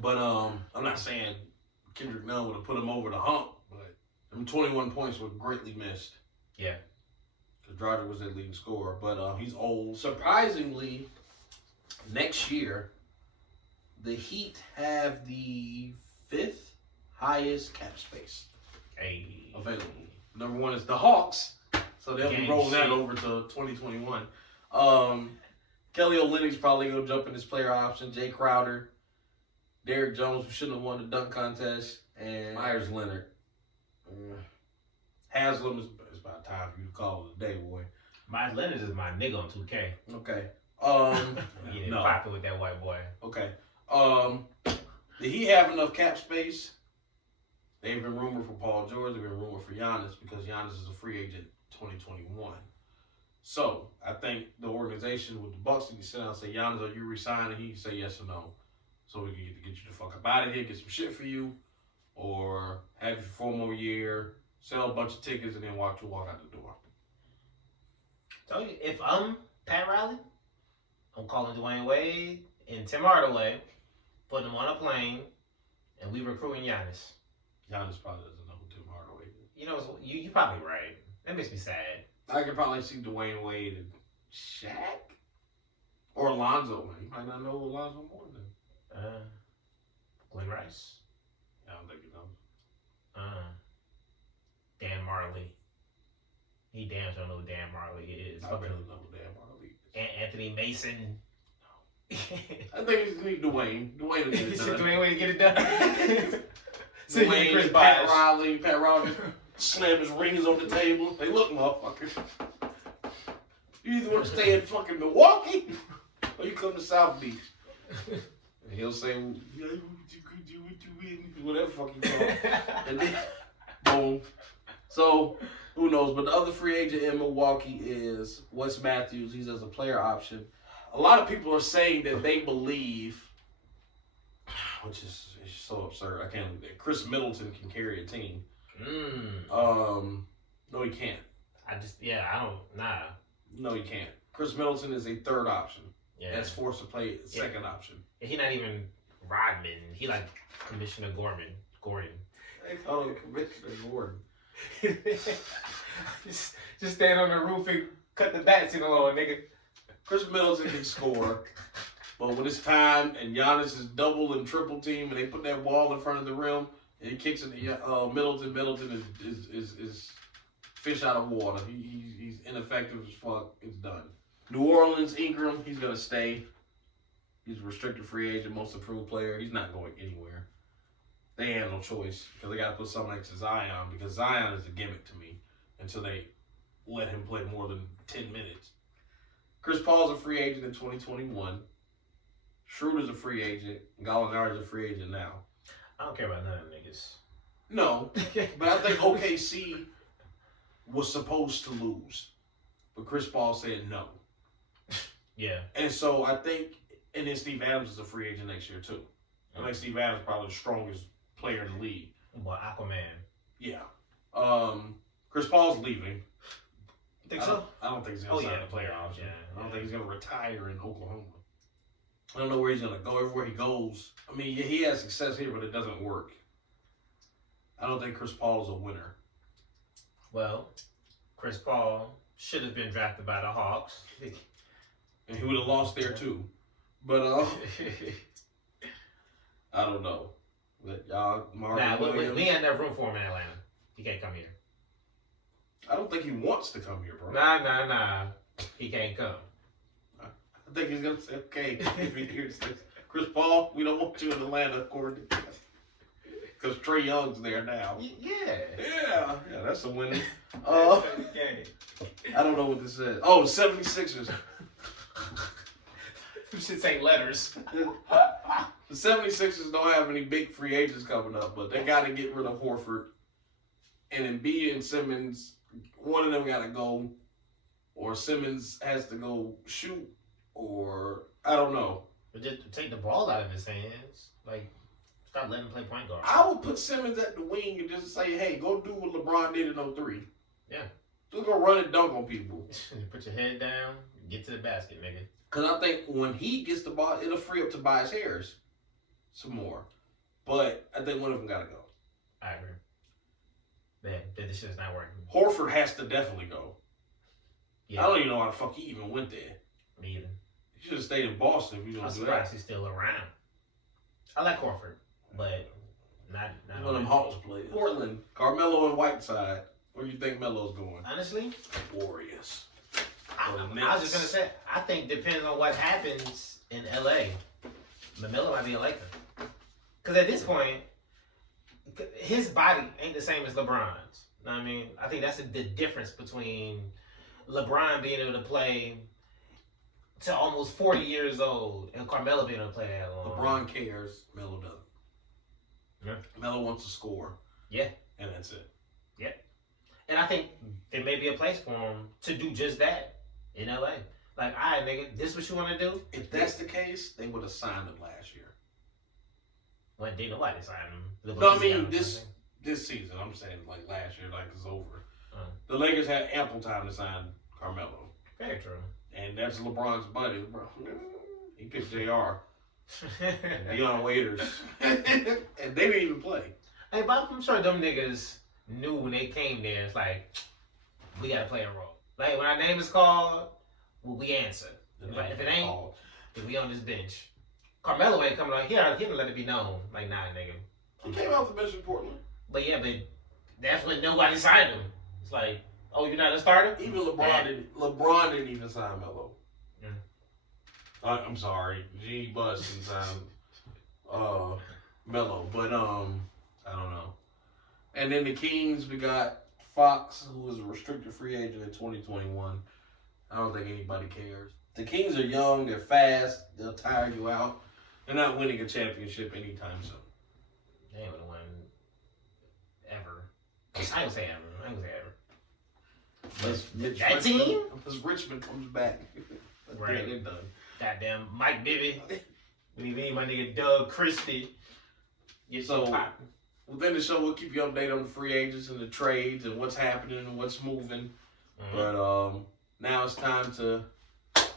But I'm not saying Kendrick Nunn would have put him over the hump, but them 21 points were greatly missed. Yeah. Because Dragic was their leading scorer. But he's old. Surprisingly, next year, the Heat have the 5th highest cap space available. Number 1 is the Hawks. So they'll be rolling that over to 2021. Kelly Olynyk's probably going to jump in this player option. Jay Crowder. Derrick Jones, who shouldn't have won the dunk contest. And Myers Leonard. Haslam is about time for you to call it a day, boy. Myers Leonard is my nigga on 2K. Okay. No. Popping with that white boy. Okay. Did he have enough cap space? They've been rumored for Paul George. They've been rumored for Giannis because Giannis is a free agent 2021. So I think the organization with the Bucks can sit down and say, Giannis, are you resigning? He can say yes or no. So we can get you the fuck up out of here, get some shit for you, or have you for 4 more years, sell a bunch of tickets, and then watch you walk out the door. So if I'm Pat Riley, I'm calling Dwayne Wade and Tim Hardaway, putting them on a plane, and we recruiting Giannis. Giannis probably doesn't know who Tim Hardaway is. You know, you probably right. That makes me sad. I could probably see Dwayne Wade and Shaq. Or Alonzo. He might not know Alonzo more than Glenn Rice. I don't think he knows. Dan Marley. He damn sure know who Dan Marley is. I really know who Dan Marley is. Anthony Mason. I think it's Dwayne. Dwayne will get it done. Dwayne Wade to get it done. Dwayne, Pat Riley slam his rings on the table. Hey, look, motherfucker. You either want to stay in fucking Milwaukee or you come to South Beach. And he'll say, whatever fuck you call it. And then, boom. So, who knows? But the other free agent in Milwaukee is Wes Matthews. He's as a player option. a lot of people are saying that they believe, which is so absurd. I can't believe that Chris Middleton can carry a team. No, he can't. No, he can't. Chris Middleton is a third option. Yeah. That's forced to play second option. He not even Rodman. He like Commissioner Gordon. They call him Commissioner Gordon. just stand on the roof and cut the bats in the lower, nigga. Chris Middleton can score, but when it's time and Giannis is double and triple team and they put that wall in front of the rim and he kicks it, Middleton is fish out of water. He's ineffective as fuck. It's done. New Orleans, Ingram, he's gonna stay. He's a restricted free agent, most improved player. He's not going anywhere. They have no choice because they got to put something next to Zion because Zion is a gimmick to me until they let him play more than 10 minutes. Chris Paul's a free agent in 2021. Schroeder's a free agent. Gallinari's a free agent now. I don't care about none of them niggas. No, but I think OKC was supposed to lose, but Chris Paul said no. Yeah. And so I think, and then Steve Adams is a free agent next year too. I think Steve Adams is probably the strongest player in the league. Well, Aquaman. Yeah. Chris Paul's leaving. You think so? I don't think he's going to sign a player option. I don't think he's going to retire in Oklahoma. I don't know where he's going to go. Everywhere he goes, I mean, he has success here, but it doesn't work. I don't think Chris Paul is a winner. Well, Chris Paul should have been drafted by the Hawks. And he would have lost there too. But I don't know. But y'all, we ain't enough room for him in Atlanta. He can't come here. I don't think he wants to come here, bro. Nah. He can't come. I think he's gonna say, okay, if he hears this, Chris Paul, we don't want you in Atlanta, according to because Trae Young's there now. Yeah, that's a win. I don't know what this is. Oh, the 76ers. Them shits ain't letters. The 76ers don't have any big free agents coming up, but they got to get rid of Horford. And Embiid and Simmons, one of them got to go, or Simmons has to go shoot, or I don't know. But just take the ball out of his hands. Like, stop letting him play point guard. I would put Simmons at the wing and just say, hey, go do what LeBron did in 03. Yeah. Just go run and dunk on people. Put your head down, get to the basket, nigga. Because I think when he gets the ball, it'll free up Tobias Harris some more. But I think one of them got to go. I agree. Man, this shit's not working. Horford has to definitely go. Yeah. I don't even know how the fuck he even went there. Me either. He should have stayed in Boston if you don't I'm do surprised that. he's still around. I like Horford, but not one of them Hawks players. Portland, Carmelo and Whiteside. Where do you think Melo's going? Honestly, Warriors. I was just gonna say, I think depends on what happens in LA. Melo might be a Laker. Because at this point, his body ain't the same as LeBron's. You know what I mean? I think that's the difference between LeBron being able to play to almost 40 years old and Carmelo being able to play that long. LeBron cares, Melo doesn't. Yeah. Melo wants to score. Yeah. And that's it. Yeah. And I think there may be a place for him to do just that in LA. Like, all right, nigga, this what you want to do? If that's the case, they would have signed him last year. Well, they nobody signed him. No, I mean, this season, I'm saying, like, last year, like, it's over. The Lakers had ample time to sign Carmelo. Very true. And that's LeBron's buddy, bro. He picked JR. and Deion Waiters. And they didn't even play. Hey, but I'm sure them niggas knew when they came there, it's like, we got to play a role. Like, when our name is called, well, we answer. If it ain't, then we on this bench. Carmelo ain't coming out here. He didn't let it be known. Like, nah, nigga. He came out the bench in Portland. But yeah, that's when nobody signed him. It's like, oh, you're not a starter? Even LeBron didn't even sign Melo. Yeah. I'm sorry. G. Bus didn't sign Melo. But, I don't know. And then the Kings, we got Fox, who was a restricted free agent in 2021. I don't think anybody cares. The Kings are young, they're fast, they'll tire you out. They're not winning a championship anytime soon. They ain't gonna win ever. I ain't gonna say ever. That team? Unless Richmond comes back. Right. They're done. Goddamn Mike Bibby. We need my nigga Doug Christie. So within the show, we'll keep you updated on the free agents and the trades and what's happening and what's moving. But now it's time to.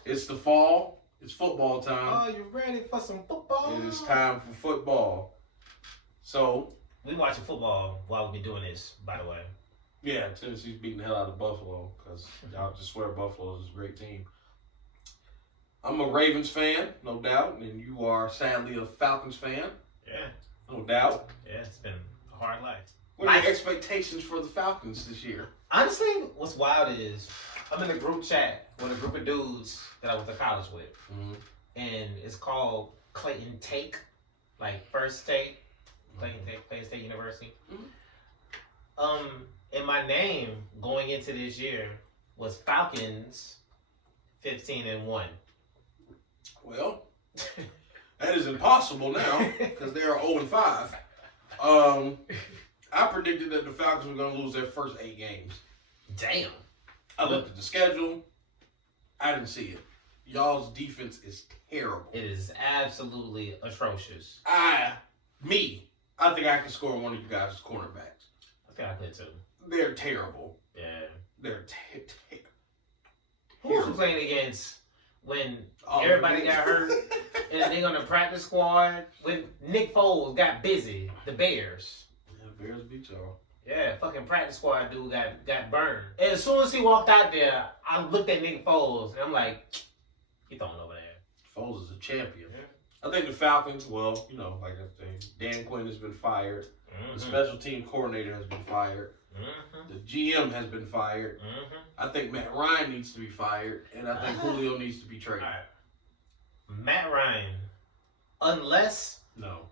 It's the fall. It's football time. Oh, you ready for some football? And it's time for football. So we watching football while we be doing this, by the way. Yeah, Tennessee's beating the hell out of Buffalo because y'all just swear Buffalo is a great team. I'm a Ravens fan, no doubt, and you are sadly a Falcons fan. Yeah. No doubt. Yeah, it's been a hard life. What are your expectations for the Falcons this year? Honestly, what's wild is I'm in a group chat with a group of dudes that I went to college with. Mm-hmm. And it's called Clayton Take, like First State, Clayton State University. Mm-hmm. And my name going into this year was Falcons 15-1. Well, that is impossible now because they are 0-5. I predicted that the Falcons were going to lose their first 8 games. Damn. I looked at the schedule. I didn't see it. Y'all's defense is terrible. It is absolutely atrocious. I think I can score one of you guys' cornerbacks. I think I could too. They're terrible. Yeah. They're Who was we playing against when everybody got hurt and they on the practice squad when Nick Foles got busy? The Bears. Yeah, the Bears beat y'all. Yeah, fucking practice squad dude got burned. And as soon as he walked out there, I looked at Nick Foles and I'm like, he throwing over there. Foles is a champion. Yeah. I think the Falcons, well, you know, like I think Dan Quinn has been fired. Mm-hmm. The special team coordinator has been fired. Mm-hmm. The GM has been fired. Mm-hmm. I think Matt Ryan needs to be fired, and I think Julio needs to be traded. All right. Matt Ryan, unless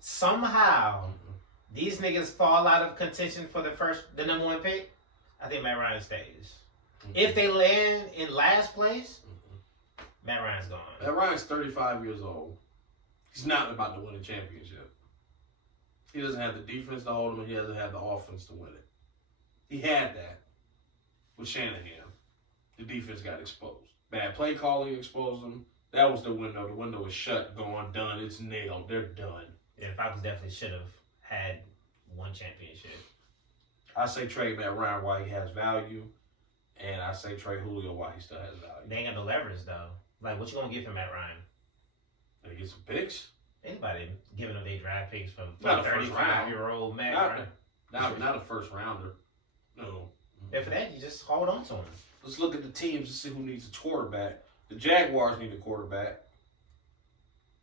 somehow these niggas fall out of contention for the number 1 pick, I think Matt Ryan stays. Mm-hmm. If they land in last place, Matt Ryan's gone. Matt Ryan's 35 years old. He's not about to win a championship. He doesn't have the defense to hold him, and he doesn't have the offense to win it. He had that with Shanahan. The defense got exposed. Bad play calling exposed them. That was the window. The window was shut, gone, done. It's nailed. They're done. Yeah, the Falcons definitely should have had 1 championship. I say trade Matt Ryan while he has value, and I say trade Julio while he still has value. They ain't got no leverage, though. Like, what you gonna give for Matt Ryan? They get some picks. Anybody giving them their draft picks from Not a 35-year-old Matt Ryan? Not a first rounder. No. And for that, you just hold on to him. Let's look at the teams to see who needs a quarterback. The Jaguars need a quarterback.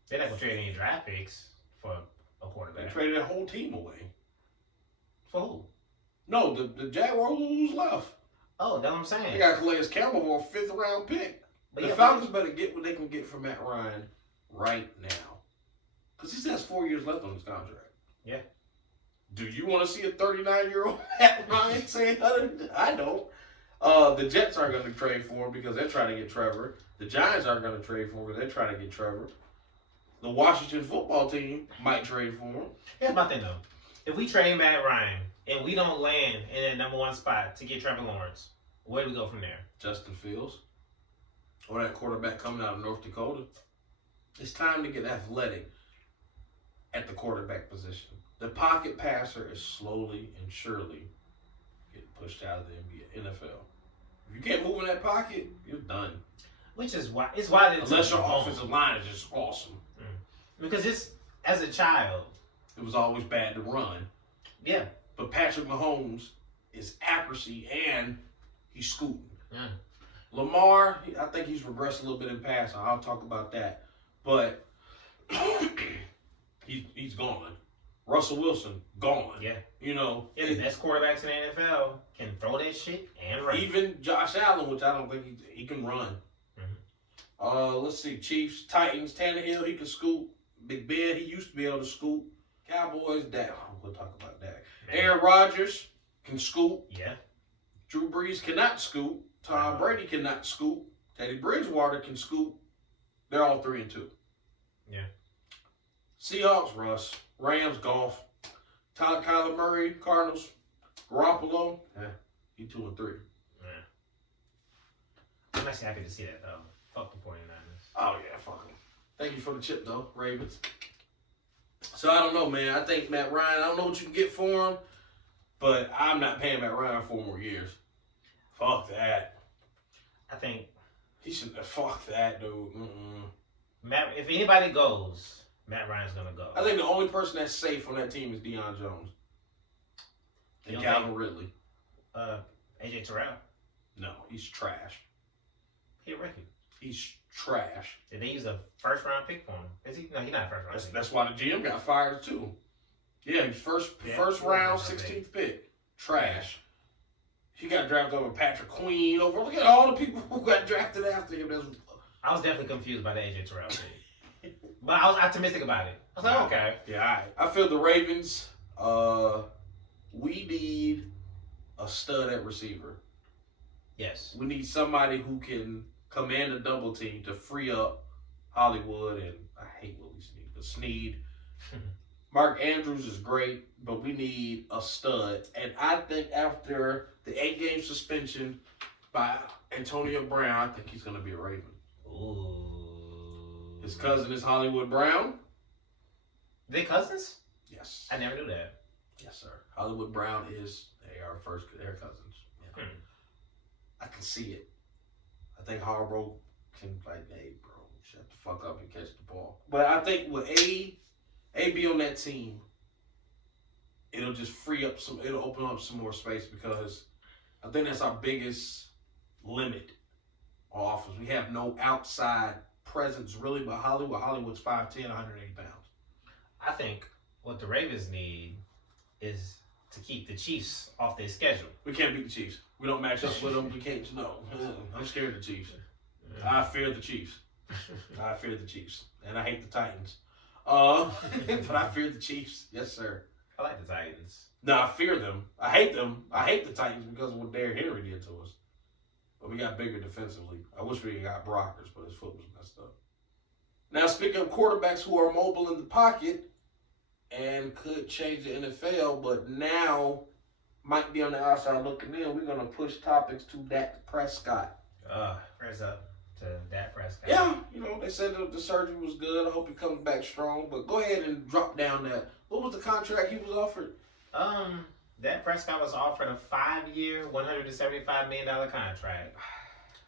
They're not going to trade any draft picks for a quarterback. They traded their whole team away. For who? No, the Jaguars who's left. Oh, that's what I'm saying. They got Calais Campbell for a 5th round pick. But the Falcons better get what they can get from Matt Ryan right now. Because he still has 4 years left on his contract. Yeah. Do you want to see a 39-year-old Matt Ryan saying other? I don't. The Jets aren't going to trade for him because they're trying to get Trevor. The Giants aren't going to trade for him because they're trying to get Trevor. The Washington football team might trade for him. Here's my thing, though. If we trade Matt Ryan and we don't land in that number 1 spot to get Trevor Lawrence, where do we go from there? Justin Fields. Or that quarterback coming out of North Dakota. It's time to get athletic at the quarterback position. The pocket passer is slowly and surely getting pushed out of the NFL. If you can't move in that pocket, you're done. Which is why it's why they unless your offensive line is just awesome. Because it's as a child, it was always bad to run. Yeah. But Patrick Mahomes is accuracy and he's scooting. Yeah. Lamar, I think he's regressed a little bit in passing. I'll talk about that. But he's gone. Russell Wilson, gone. Yeah. You know. Yeah, the best quarterbacks in the NFL can throw that shit and run. Even Josh Allen, which I don't think he can run. Mm-hmm. Let's see. Chiefs, Titans, Tannehill, he can scoop. Big Ben, he used to be able to scoop. Cowboys, we'll talk about that. Man. Aaron Rodgers can scoop. Yeah. Drew Brees cannot scoop. Tom Brady cannot scoop. Teddy Bridgewater can scoop. They're all 3-2. Yeah. Seahawks, Russ. Rams, Goff. Kyler Murray, Cardinals. Garoppolo, he 2-3. Yeah. I'm actually happy to see that, though. Fuck the 49ers. Oh yeah, fuck him. Thank you for the chip though, Ravens. So I don't know, man. I think Matt Ryan. I don't know what you can get for him, but I'm not paying Matt Ryan 4 more years. Fuck that. I think He should. Fuck that, dude. Matt. If anybody goes, Matt Ryan's gonna go. I think the only person that's safe on that team is Deion Jones and Calvin Ridley. AJ Terrell. No, he's trash. He a rookie. He's trash. Did they use a first round pick for him? Is he? No, he's not a first round pick. That's why the GM got fired too. Yeah, he's first round, 16th pick. Trash. He got drafted over Patrick Queen. Look at all the people who got drafted after him. I was definitely confused by the AJ Terrell pick, but I was optimistic about it. I was like, okay. Yeah, all right. I feel the Ravens. We need a stud at receiver. Yes. We need somebody who can command a double team to free up Hollywood and I hate Willie Snead, but Snead. Mark Andrews is great, but we need a stud. And I think after the 8-game suspension by Antonio Brown, I think he's going to be a Raven. Ooh. His cousin is Hollywood Brown. They cousins? Yes. I never knew that. Yes, sir. Hollywood Brown they're cousins. Yeah. I can see it. I think Harbaugh can hey, bro, shut the fuck up and catch the ball. But I think with AB on that team, it'll just it'll open up some more space because I think that's our biggest limit on offense. We have no outside presence really, but Hollywood's 5'10", 180 pounds. I think what the Ravens need is to keep the Chiefs off their schedule. We can't beat the Chiefs. We don't match up with them. We can't. No, I'm scared of the Chiefs. I fear the Chiefs. I fear the Chiefs, and I hate the Titans. But I fear the Chiefs. Yes, sir. I like the Titans. No, I fear them. I hate them. I hate the Titans because of what Derrick Henry did to us. But we got bigger defensively. I wish we got Brockers, but his foot was messed up. Now, speaking of quarterbacks who are mobile in the pocket and could change the NFL, but now might be on the outside looking in, we're going to push topics to Dak Prescott. Press up to Dak Prescott. Yeah, they said the surgery was good. I hope he comes back strong. But go ahead and drop down that. What was the contract he was offered? Dak Prescott was offered a 5-year, $175 million contract.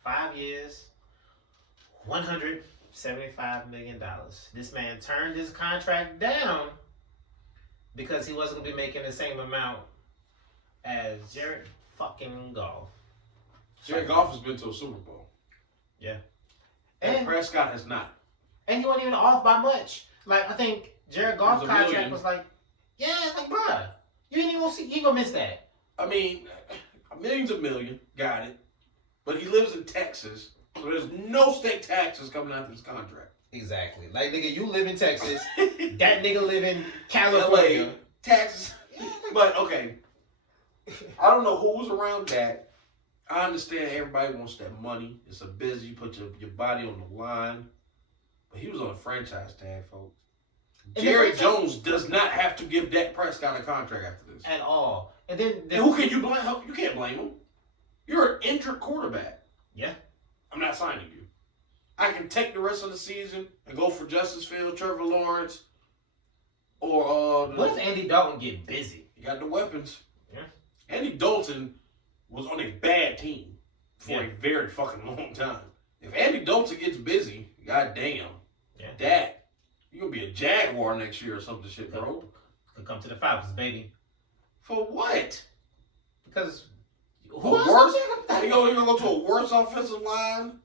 5 years, $175 million. This man turned his contract down because he wasn't going to be making the same amount as Jared fucking Goff. Jared Goff has been to a Super Bowl. Yeah. And Prescott has not. And he wasn't even off by much. Like, I think Jared Goff's contract was like, bruh, you ain't gonna miss that. I mean, a million's a million, got it. But he lives in Texas, so there's no state taxes coming out of his contract. Exactly. Like, nigga, you live in Texas. That nigga live in California. LA, Texas. But, okay. I don't know who was around that. I understand everybody wants that money. It's a business. You put your body on the line. But he was on a franchise tag, folks. Jerry Jones does not have to give Dak Prescott a contract after this. At all. And then who can you blame? You can't blame him. You're an injured quarterback. Yeah. I'm not signing you. I can take the rest of the season and go for Justice Fields, Trevor Lawrence, or what if Andy Dalton get busy? You got the weapons. Yeah. Andy Dalton was on a bad team for a very fucking long time. If Andy Dalton gets busy, goddamn, Dak, you're gonna be a Jaguar next year or something shit, bro. Could come to the Falcons, baby. For what? Because you gonna go to a worse offensive line?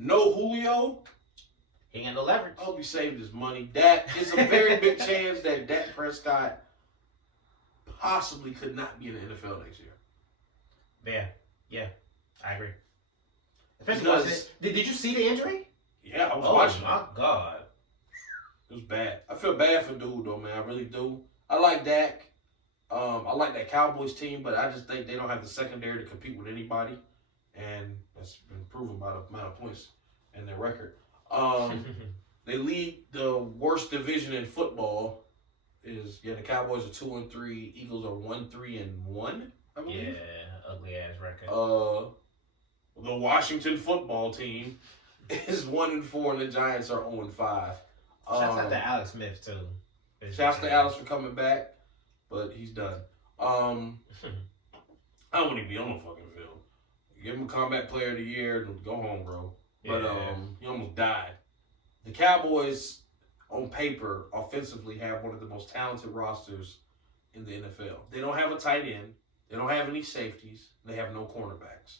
No Julio? He ain't got no leverage. I hope he saved his money. It's a very big chance that Dak Prescott possibly could not be in the NFL next year. Yeah, I agree. Especially did you see the injury? Yeah, I was watching. Oh my God. It was bad. I feel bad for dude though, man. I really do. I like Dak. I like that Cowboys team, but I just think they don't have the secondary to compete with anybody. And that's been proven by the amount of points in their record. They lead the worst division in football. The Cowboys are 2-3, Eagles are 1-3-1. I believe. Yeah, ugly ass record. The Washington football team is 1-4, and the Giants are 0-5. Shouts out to Alex Smith too. Shouts to Alex for coming back, but he's done. I don't want to be on the fucking field. Give him a comeback player of the year and go home, bro. But he almost died. The Cowboys, on paper, offensively, have one of the most talented rosters in the NFL. They don't have a tight end. They don't have any safeties. They have no cornerbacks.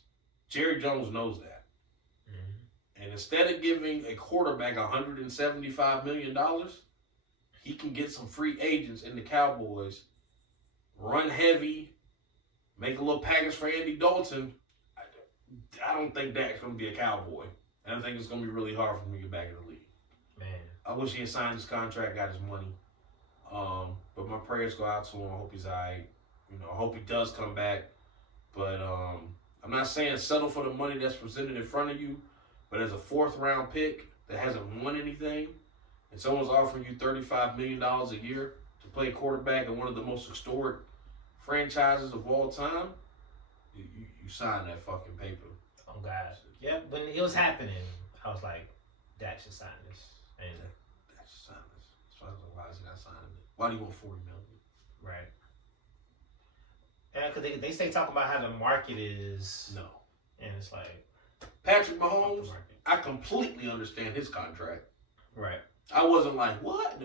Jerry Jones knows that. Mm-hmm. And instead of giving a quarterback $175 million, he can get some free agents in the Cowboys, run heavy, make a little package for Andy Dalton. I don't think Dak's going to be a Cowboy. And I think it's going to be really hard for him to get back in the league. Man. I wish he had signed his contract, got his money. But my prayers go out to him. I hope he's all right. I hope he does come back. But I'm not saying settle for the money that's presented in front of you. But as a fourth-round pick that hasn't won anything, and someone's offering you $35 million a year to play quarterback in one of the most historic franchises of all time, you sign that fucking paper. Oh, God. Yeah, when it was happening, I was like, Dak should sign this. And Dak should sign this. So I was like, why is he not signing it? Why do you want $40 million? Right. Yeah, because they stay talking about how the market is. No. And it's like. Patrick Mahomes, I completely understand his contract. Right. I wasn't like, what?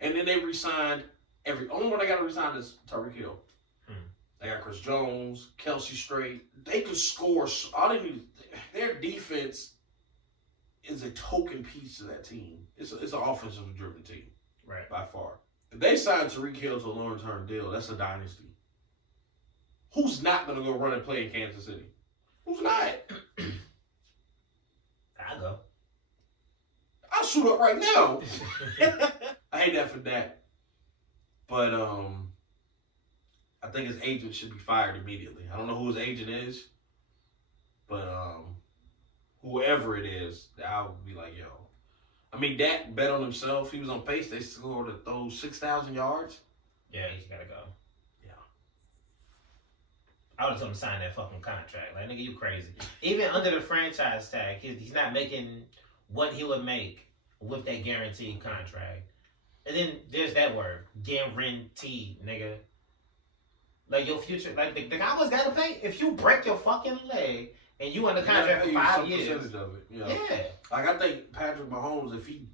And then they re-signed only one they got to re-sign is Tyreek Hill. They got Chris Jones, Kelsey Straight. They could score. All they need, their defense is a token piece to that team. It's an offensive driven team. Right. By far. If they sign Tyreek Hill to a long-term deal, that's a dynasty. Who's not going to go run and play in Kansas City? Who's not? I'll go. I'll shoot up right now. I hate that for that. But I think his agent should be fired immediately. I don't know who his agent is, but whoever it is, I'll be like, yo. I mean, Dak bet on himself. He was on pace. They scored to throw 6,000 yards. Yeah, he's got to go. Yeah. I would have told him to sign that fucking contract. Like, nigga, you crazy. Even under the franchise tag, he's not making what he would make with that guaranteed contract. And then there's that word, guaranteed, nigga. Like, your future, like, the Cowboys got to pay. If you break your fucking leg and you under contract for 5 years. Percentage of it, yeah. Like, I think Patrick Mahomes, if he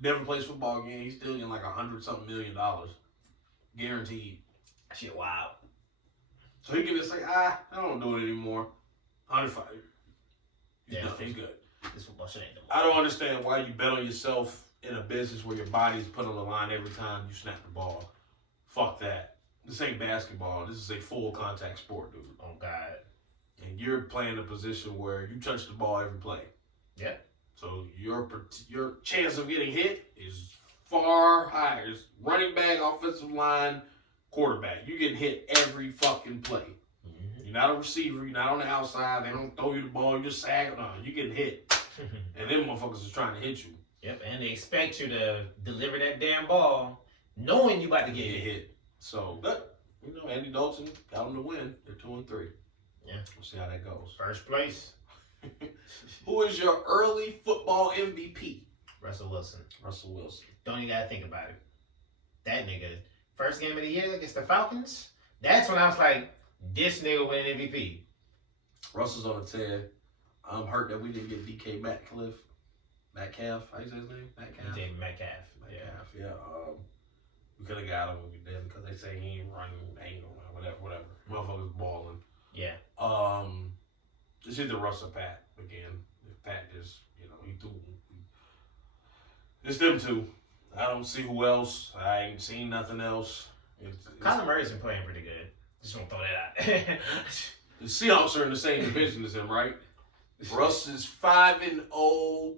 never plays football again, he's still getting like $100-something million. Guaranteed. Shit, wow. So he can just say, I don't do it anymore. 105. Yeah, he's good. This football shit ain't no more. I don't understand why you bet on yourself in a business where your body's put on the line every time you snap the ball. Fuck that. This ain't basketball. This is a full contact sport, dude. Oh, God. And you're playing a position where you touch the ball every play. Yeah. So your chance of getting hit is far higher. It's running back, offensive line, quarterback. You get hit every fucking play. Mm-hmm. You're not a receiver. You're not on the outside. They don't throw you the ball. You just sag. No, you getting hit. And them motherfuckers is trying to hit you. Yep, and they expect you to deliver that damn ball knowing you about to get hit. So, but, Andy Dalton got them to win. They're 2-3. Yeah. We'll see how that goes. First place. Who is your early football MVP? Russell Wilson. Russell Wilson. Don't even gotta think about it. That nigga, first game of the year against the Falcons, that's when I was like, this nigga win MVP. Russell's on a 10. I'm hurt that we didn't get DK Metcalf. How you say his name? Metcalf? DJ Metcalf. Yeah. We could have got him when we did because they say he ain't running, ain't whatever. Motherfuckers balling. Yeah. It's either Russ or Pat again. If Pat just, he threw. It's them two. I don't see who else. I ain't seen nothing else. Kyler Murray's been playing pretty good. Just want to throw that out. The Seahawks are in the same division as him, right? Russ is 5-0.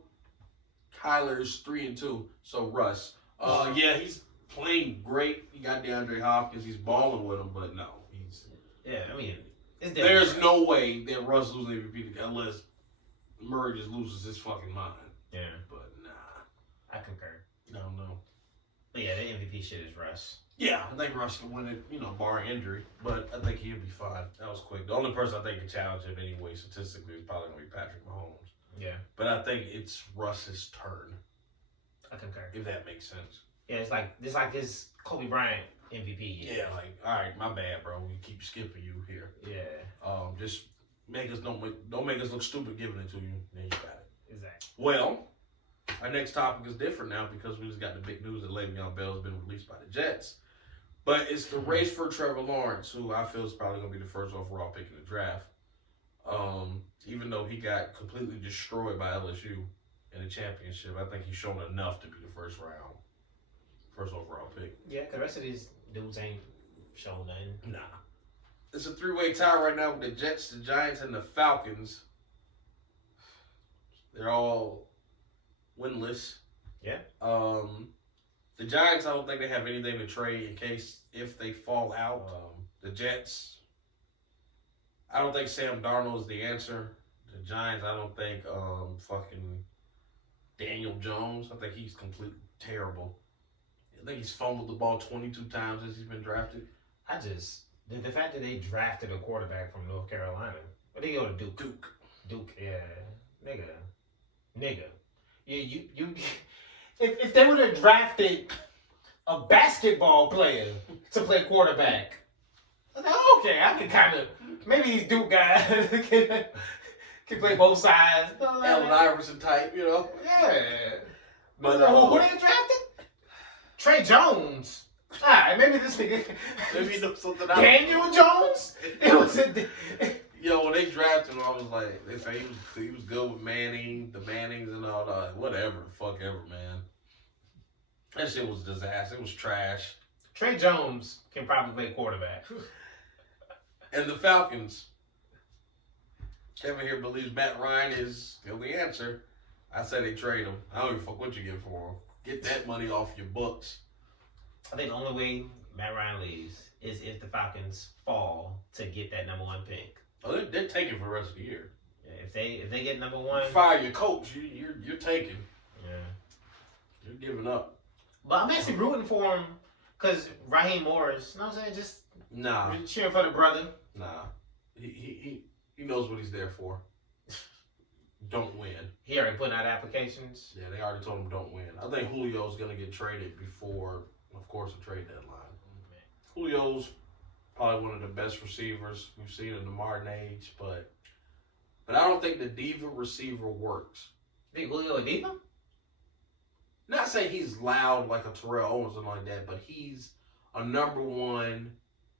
Kyler's 3-2. So Russ. Yeah, he's playing great. He got DeAndre Hopkins. He's balling with him, but no, he's. Yeah, I mean, it's there's no way that Russ loses MVP unless Murray just loses his fucking mind. Yeah, but nah. I concur. I don't know. But yeah, the MVP shit is Russ. Yeah, I think Russ can win it, barring injury. But I think he'll be fine. That was quick. The only person I think can challenge him anyway, statistically, is probably going to be Patrick Mahomes. Yeah. But I think it's Russ's turn. I concur. If that makes sense. Yeah, it's like his Kobe Bryant MVP year. Yeah, like, all right, my bad, bro. We keep skipping you here. Yeah. Just make us don't make us look stupid giving it to you. Then you got it. Exactly. Well, our next topic is different now because we just got the big news that Le'Veon Bell has been released by the Jets. But it's the race for Trevor Lawrence, who I feel is probably going to be the first overall pick in the draft. Even though he got completely destroyed by LSU in the championship, I think he's shown enough to be the first overall pick. Yeah, because the rest of these dudes ain't shown nothing. Nah. It's a three-way tie right now with the Jets, the Giants, and the Falcons. They're all winless. Yeah. The Giants, I don't think they have anything to trade in case if they fall out. The Jets, I don't think Sam Darnold is the answer. The Giants, I don't think fucking Daniel Jones. I think he's completely terrible. I think he's fumbled the ball 22 times since he's been drafted. The fact that they drafted a quarterback from North Carolina. But they go to Duke. Duke, yeah. Nigga. You if they would have drafted a basketball player to play quarterback, okay, I can kind of, maybe these Duke guys can play both sides. Allen Iverson type, you know? Yeah. But who they drafted? Trey Jones. Alright, maybe this nigga. Maybe you know something Daniel Jones? It was Yo, when they drafted him, I was like, they say he was good with Manning, the Mannings and all that. Whatever the fuck ever, man. That shit was a disaster. It was trash. Trey Jones can probably play quarterback. And the Falcons. Kevin here believes Matt Ryan is the answer. I say they trade him. I don't even fuck what you get for him. Get that money off your books. I think the only way Matt Ryan leaves is if the Falcons fall to get that number 1 pick. Oh, they're taking for the rest of the year. Yeah, if they get number 1, fire your coach. You're taking. Yeah. You're giving up. But I'm actually rooting for him because Raheem Morris. You know what I'm saying? Just cheering for the brother. Nah. He knows what he's there for. Don't win. He already put out applications. Yeah, they already told him don't win. I think Julio's gonna get traded before, of course, the trade deadline. Julio's probably one of the best receivers we've seen in the modern age, but I don't think the diva receiver works. Think Julio a diva? Not saying he's loud like a Terrell Owens or like that, but he's a number 1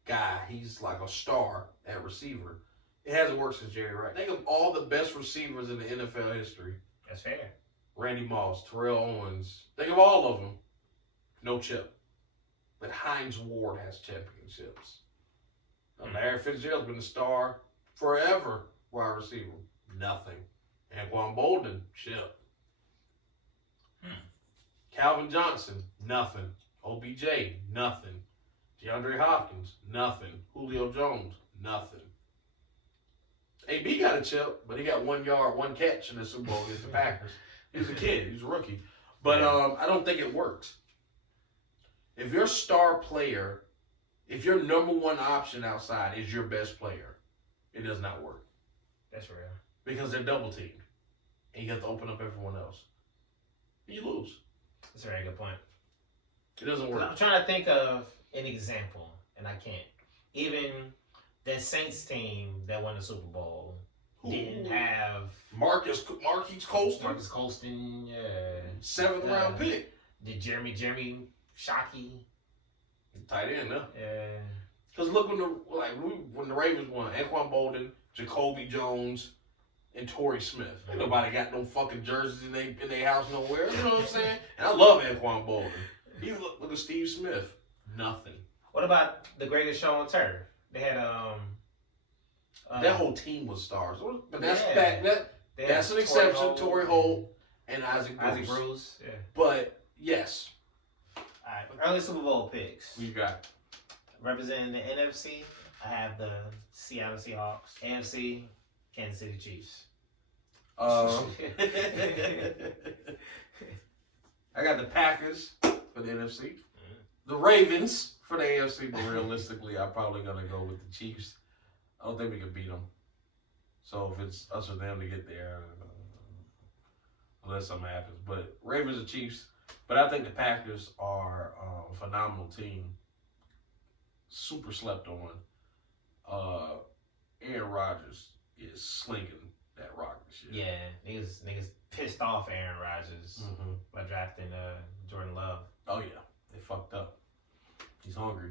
guy. He's like a star at receiver. It hasn't worked since Jerry Rice. Think of all the best receivers in the NFL history. That's fair. Randy Moss, Terrell Owens. Think of all of them. No chip. But Hines Ward has championships. Larry Fitzgerald's been a star forever. Wide receiver, nothing. Anquan Bolden, chip. Calvin Johnson, nothing. OBJ, nothing. DeAndre Hopkins, nothing. Julio Jones, nothing. AB got a chip, but he got 1 yard, 1 catch in the Super Bowl against the Packers. He was a kid. He was a rookie. But I don't think it works. If your star player, if your number 1 option outside is your best player, it does not work. That's real. Because they're double teamed. And you have to open up everyone else. You lose. That's a very good point. It doesn't work. I'm trying to think of an example, and I can't. Even that Saints team that won the Super Bowl didn't have Marquise Colston. Marquise Colston, yeah. 7th round pick. Did Jeremy Shockey. Tight end, huh? Yeah. Because look when the Ravens won, Anquan Bolden, Jacoby Jones, and Torrey Smith. Ain't nobody got no fucking jerseys in their house nowhere. You know what I'm saying? And I love Anquan Bolden. You look at Steve Smith. Nothing. What about the greatest show on turf? They had that whole team was stars. But that's an exception. Torrey Holt and Isaac Bruce. Yeah. But yes. Alright, early Super Bowl picks. Who you got? Representing the NFC, I have the Seattle Seahawks. AFC, Kansas City Chiefs. I got the Packers for the NFC. The Ravens for the AFC, but realistically, I'm probably going to go with the Chiefs. I don't think we can beat them. So if it's us or them to get there, unless something happens. But Ravens and Chiefs. But I think the Packers are a phenomenal team. Super slept on. Aaron Rodgers is slinging that rock this year. Yeah, niggas pissed off Aaron Rodgers by drafting Jordan Love. Oh yeah, they fucked up. He's hungry.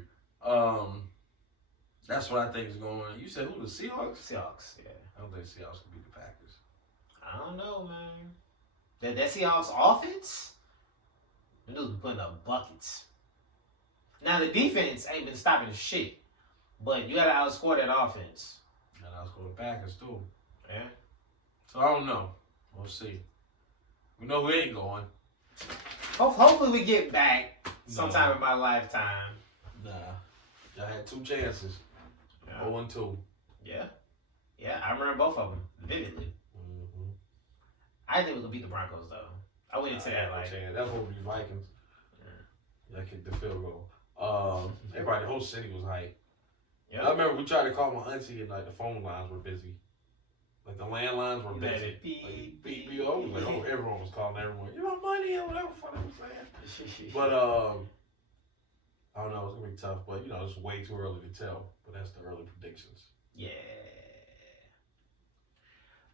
That's what I think is going on. You said who? The Seahawks? Seahawks, yeah. I don't think Seahawks can beat the Packers. I don't know, man. That Seahawks offense, them dudes been putting up buckets. Now the defense ain't been stopping shit, but you gotta outscore that offense. And I was going to the Packers too. Yeah. So I don't know. We'll see. We know who ain't going. Hopefully we get back sometime in my lifetime. Nah. Y'all had 2 chances. Yeah. 0-2. Yeah. Yeah, I remember both of them vividly. I didn't think we could beat the Broncos though. I went into that like that's what we Vikings. Yeah, kicked the field goal. Everybody, the whole city was hyped. Yeah. I remember we tried to call my auntie and like the phone lines were busy. Like the landlines were busy. Beep, beep, beep. I was like, oh, everyone was calling everyone. You want money or whatever fuck they were saying. But I don't know, it's gonna be tough, but you know, it's way too early to tell. But that's the early predictions. Yeah.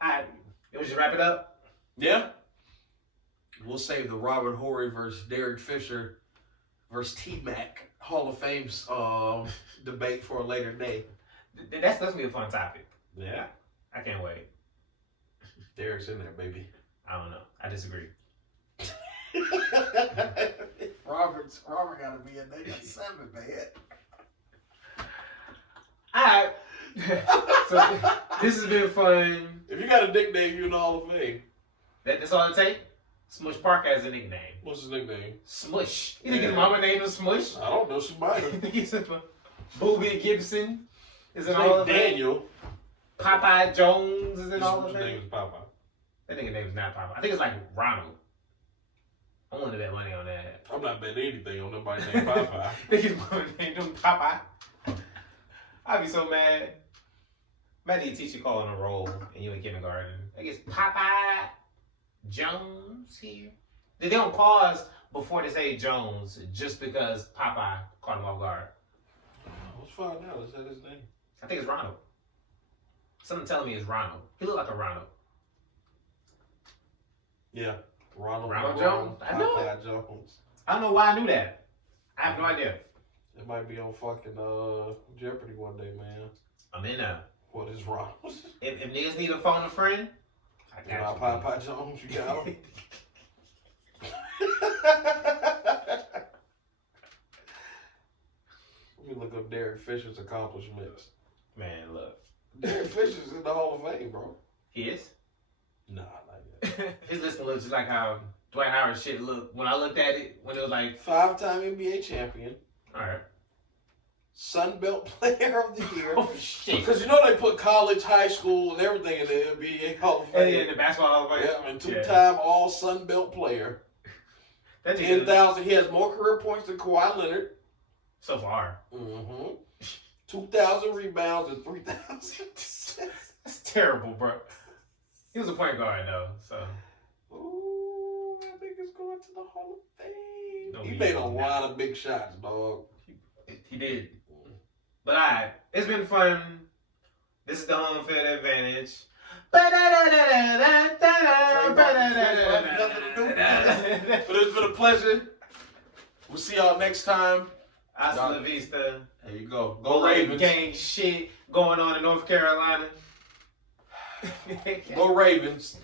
Alright. You want to just wrap it up? Yeah. We'll save the Robert Horry versus Derek Fisher versus T-Mac Hall of Fame's debate for a later day. That's gonna be a fun topic. Yeah. I can't wait. Derek's in there, baby. I don't know. I disagree. Robert gotta be in there. He got 7, man. Alright. So this has been fun. If you got a nickname, you're in the Hall of Fame. That's all it takes? Smush Park has a nickname. What's his nickname? Smush. You think his mama named him Smush? I don't know. She might have. Booby Gibson is in His all name's of that. Daniel. Popeye Jones is in all of His that. name is Popeye. That nigga name is not Popeye. I think it's like Ronald. I want to bet money on that. I'm not betting anything on nobody named Popeye. Niggas mama named him Popeye. I'd be so mad. Imagine your teacher calling a roll and you in kindergarten. I guess Popeye Jones here. They don't pause before they say Jones just because Popeye caught him off guard. Let's find out. Is that his name? I think it's Ronald. Something telling me it's Ronald. He looked like a Ronald. Yeah. Ronald Jones? I know Popeye Jones. I don't know why I knew that. I have no idea. It might be on fucking Jeopardy one day, man. I'm in there. What is Ronald? If niggas need a phone a friend, I got you. Popeye Jones, you got him? Let me look up Derek Fisher's accomplishments. Man, look. Derek Fisher's in the Hall of Fame, bro. He is? Nah, not yet. His list looks just like how Dwight Howard's shit looked. When I looked at it, when it was like... 5-time NBA champion. Alright. Sun Belt Player of the Year. Oh, shit. Because you know they put college, high school, and everything in the NBA Hall of Fame. Yeah, the basketball Hall of Fame. Yeah, and 2-time All Sun Belt Player. 10,000. He has more career points than Kawhi Leonard. So far. 2,000 rebounds and 3,000. That's terrible, bro. He was a point guard, though, so... Ooh, I think it's going to the Hall of Fame. No, he made a lot of big shots, dog. He did. But alright, it's been fun. This is the home field advantage. But it's been a pleasure. We'll see y'all next time. Hasta la vista. There you go. Go Ravens. Gang shit going on in North Carolina. Go Ravens.